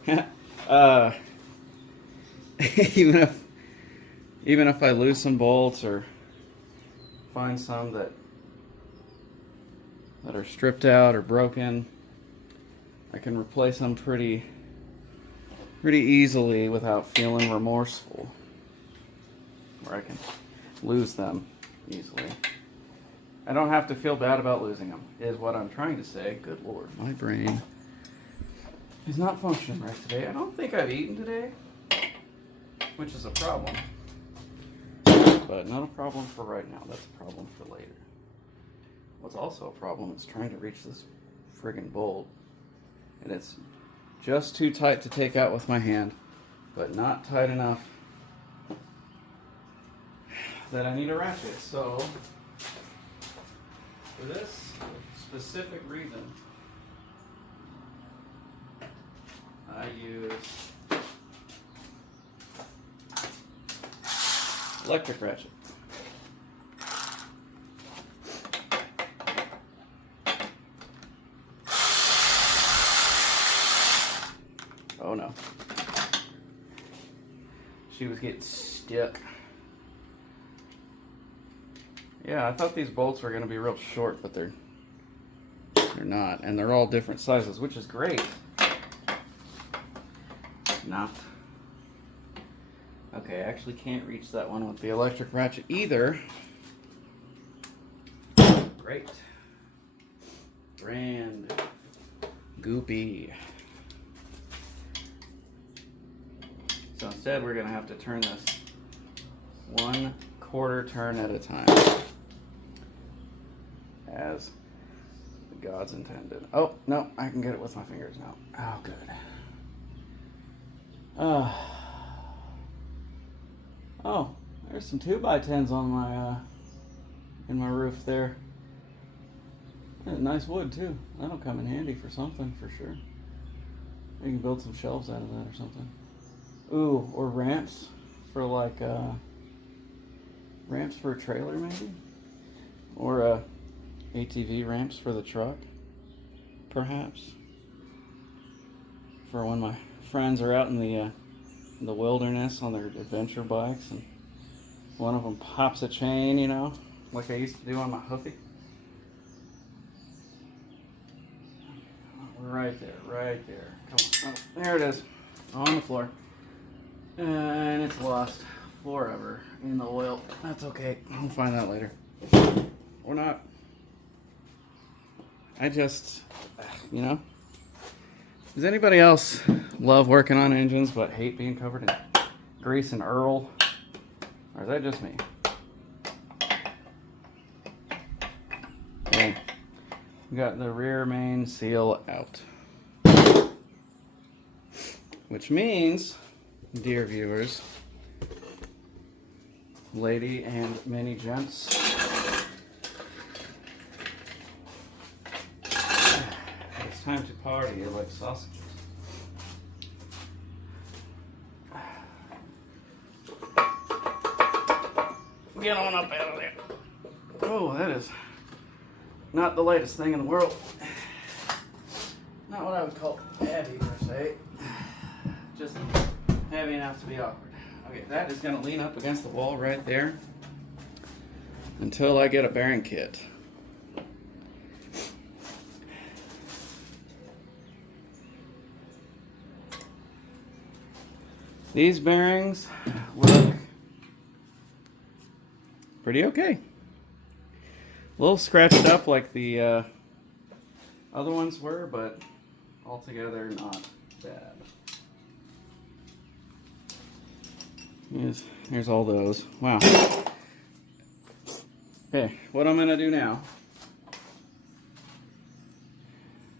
even if I lose some bolts or find some that are stripped out or broken, I can replace them pretty easily without feeling remorseful. Or I can lose them easily. I don't have to feel bad about losing them, is what I'm trying to say. Good Lord, my brain is not functioning right today. I don't think I've eaten today, which is a problem. But not a problem for right now. That's a problem for later. What's also a problem is trying to reach this friggin' bolt. And it's just too tight to take out with my hand, but not tight enough that I need a ratchet. So, for this specific reason, I use electric ratchet. Oh no. She was getting stuck. Yeah, I thought these bolts were going to be real short, but they're not. And they're all different sizes, which is great. Not. Okay, I actually can't reach that one with the electric ratchet either. Great. Brand goopy. So instead we're going to have to turn this 1/4 quarter turn at a time, as the gods intended. Oh, no, I can get it with my fingers now. Oh, good. Oh, there's some 2x10s on my, in my roof there. Nice wood, too. That'll come in handy for something, for sure. You can build some shelves out of that or something. Ooh, or ramps for like, ramps for a trailer maybe? Or ATV ramps for the truck, perhaps. For when my friends are out in the wilderness on their adventure bikes and one of them pops a chain, you know, like I used to do on my hoofy. Right there, right there. Come on. Oh, there it is. On the floor. And it's lost forever in the oil. That's okay. I'll find that later. Or not. I just, you know. Does anybody else love working on engines but hate being covered in grease and Earl? Or is that just me? Okay. We got the rear main seal out. Which means, dear viewers, lady and many gents, it's time to party like sausages. Get on up out of there. Oh, that is not the latest thing in the world. Not what I would call heavy per se. Just heavy enough to be awkward. Okay, that is going to lean up against the wall right there until I get a bearing kit. These bearings look pretty okay. A little scratched up like the other ones were, but altogether not bad. Here's all those. Wow. Okay, what I'm gonna do now.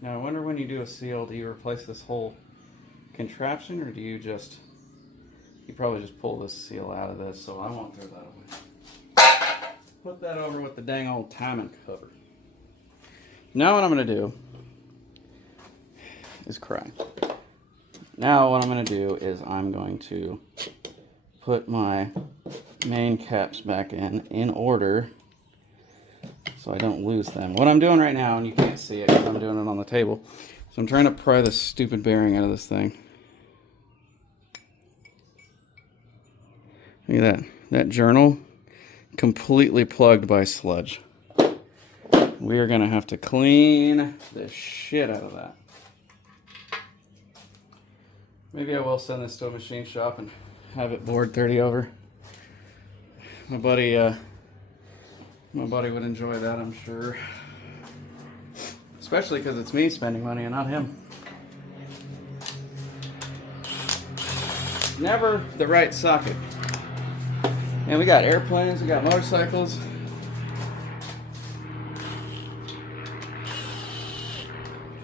Now I wonder when you do a seal, do you replace this whole contraption or do you just, you probably just pull this seal out of this, so I won't throw that away. Put that over with the dang old timing cover. Now what I'm gonna do is cry. Now what I'm gonna do is I'm going to put my main caps back in order so I don't lose them. What I'm doing right now, and you can't see it because I'm doing it on the table, so I'm trying to pry this stupid bearing out of this thing. Look at that. That journal, completely plugged by sludge. We are going to have to clean the shit out of that. Maybe I will send this to a machine shop and have it bored 30 over. My buddy would enjoy that, I'm sure. Especially because it's me spending money and not him. Never the right socket. And we got airplanes, we got motorcycles.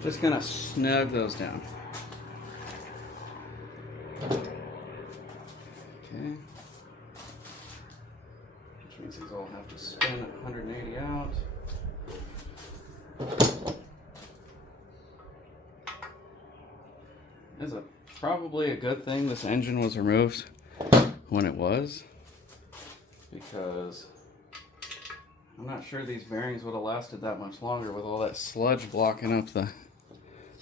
Just gonna snug those down. Okay. Which means these all have to spin at 180 out. It's probably a good thing this engine was removed when it was, because I'm not sure these bearings would have lasted that much longer with all that sludge blocking up the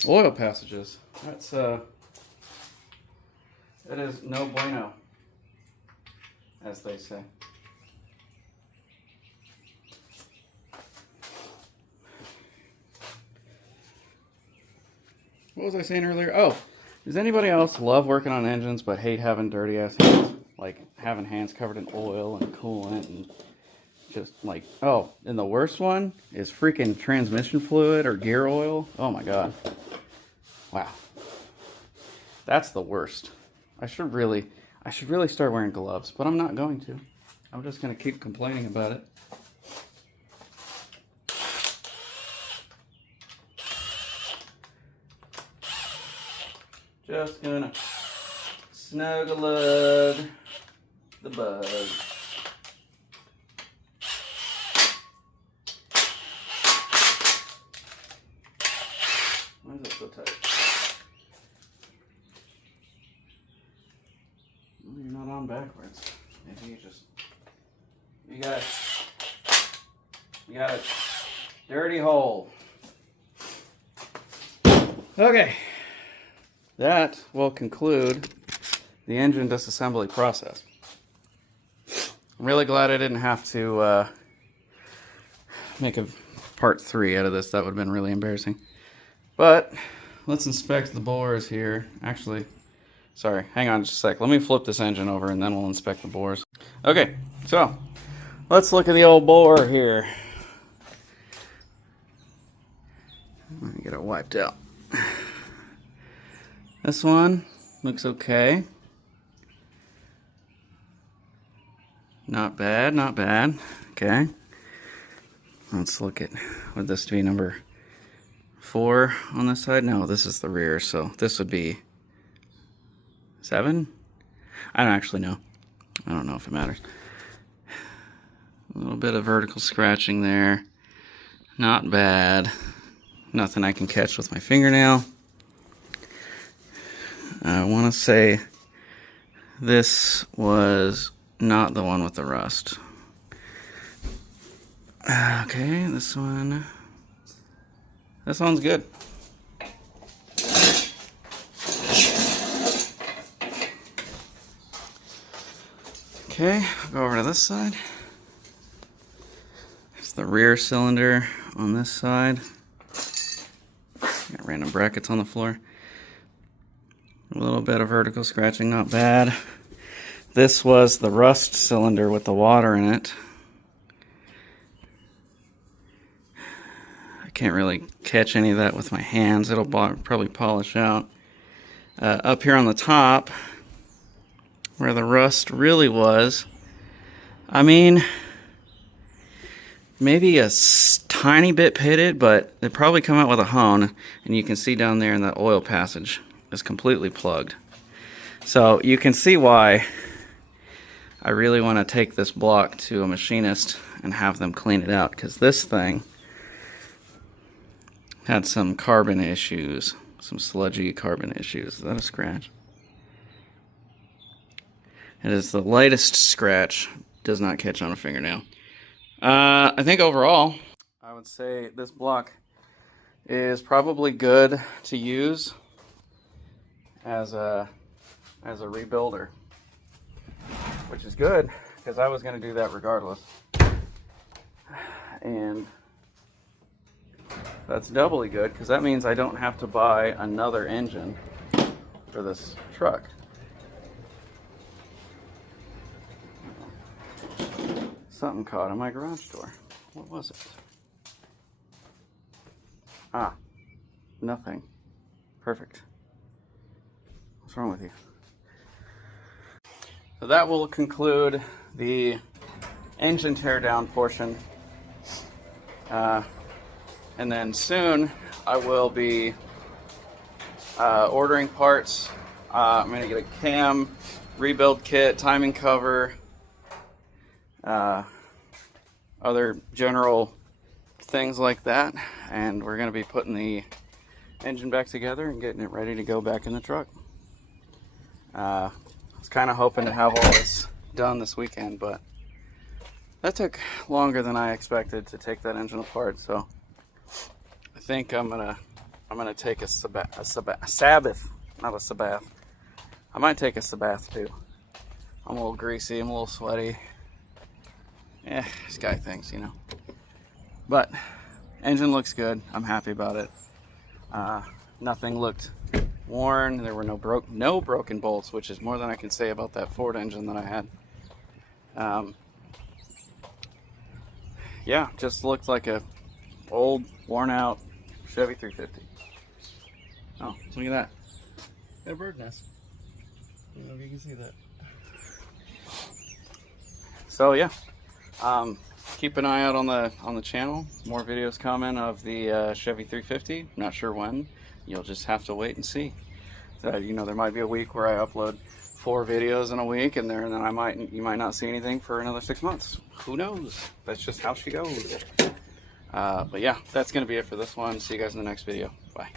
oil passages. That's that is no bueno, as they say. What was I saying earlier? Oh, does anybody else love working on engines but hate having dirty ass hands? Like having hands covered in oil and coolant and just like, oh, and the worst one is freaking transmission fluid or gear oil. Oh my god. Wow. That's the worst. I should really start wearing gloves, but I'm not going to. I'm just gonna keep complaining about it. Just gonna snuggle the bug. Why is it so tight? Well, you're not on backwards. Maybe you got a dirty hole. Okay. That will conclude the engine disassembly process. I'm really glad I didn't have to make a part 3 out of this. That would have been really embarrassing. But let's inspect the bores here. Actually, sorry, hang on just a sec. Let me flip this engine over and then we'll inspect the bores. Okay, so let's look at the old bore here. Let me get it wiped out. This one looks okay. Not bad, not bad. Okay. Let's look at, would this be number 4 on this side? No, this is the rear, so this would be 7? I don't actually know. I don't know if it matters. A little bit of vertical scratching there. Not bad. Nothing I can catch with my fingernail. I want to say this was not the one with the rust. Okay, this one's good. Okay, I'll go over to this side. It's the rear cylinder on this side. Got random brackets on the floor. A little bit of vertical scratching, not bad. This was the rust cylinder with the water in it. I can't really catch any of that with my hands. It'll probably polish out. Up here on the top, where the rust really was, I mean, maybe a tiny bit pitted, but it probably come out with a hone, and you can see down there in that oil passage is completely plugged. So you can see why I really want to take this block to a machinist and have them clean it out, because this thing had some carbon issues, some sludgy carbon issues. Is that a scratch? It is the lightest scratch, does not catch on a fingernail. I think overall, I would say this block is probably good to use as a rebuilder, which is good because I was going to do that regardless, and that's doubly good because that means I don't have to buy another engine for this truck. Something caught on my garage door. What was it? Ah, nothing. Perfect. What's wrong with you? So that will conclude the engine teardown portion. And then soon I will be ordering parts. I'm going to get a cam, rebuild kit, timing cover, other general things like that. And we're going to be putting the engine back together and getting it ready to go back in the truck. I was kind of hoping to have all this done this weekend, but that took longer than I expected to take that engine apart. So I think I'm gonna take a Sabbath, not a Sabbath. I might take a Sabbath too. I'm a little greasy, I'm a little sweaty. Yeah, this guy thinks, you know. But engine looks good. I'm happy about it. Nothing looked worn. There were no broken bolts, which is more than I can say about that Ford engine that I had. Yeah, just looked like a old, worn out Chevy 350. Oh, look at that. Got a bird nest. I don't know if you can see that. So yeah, keep an eye out on the channel. More videos coming of the Chevy 350. Not sure when. You'll just have to wait and see. You know, there might be a week where I upload 4 videos in a week, and then you might not see anything for another 6 months. Who knows? That's just how she goes. But yeah, that's gonna be it for this one. See you guys in the next video. Bye.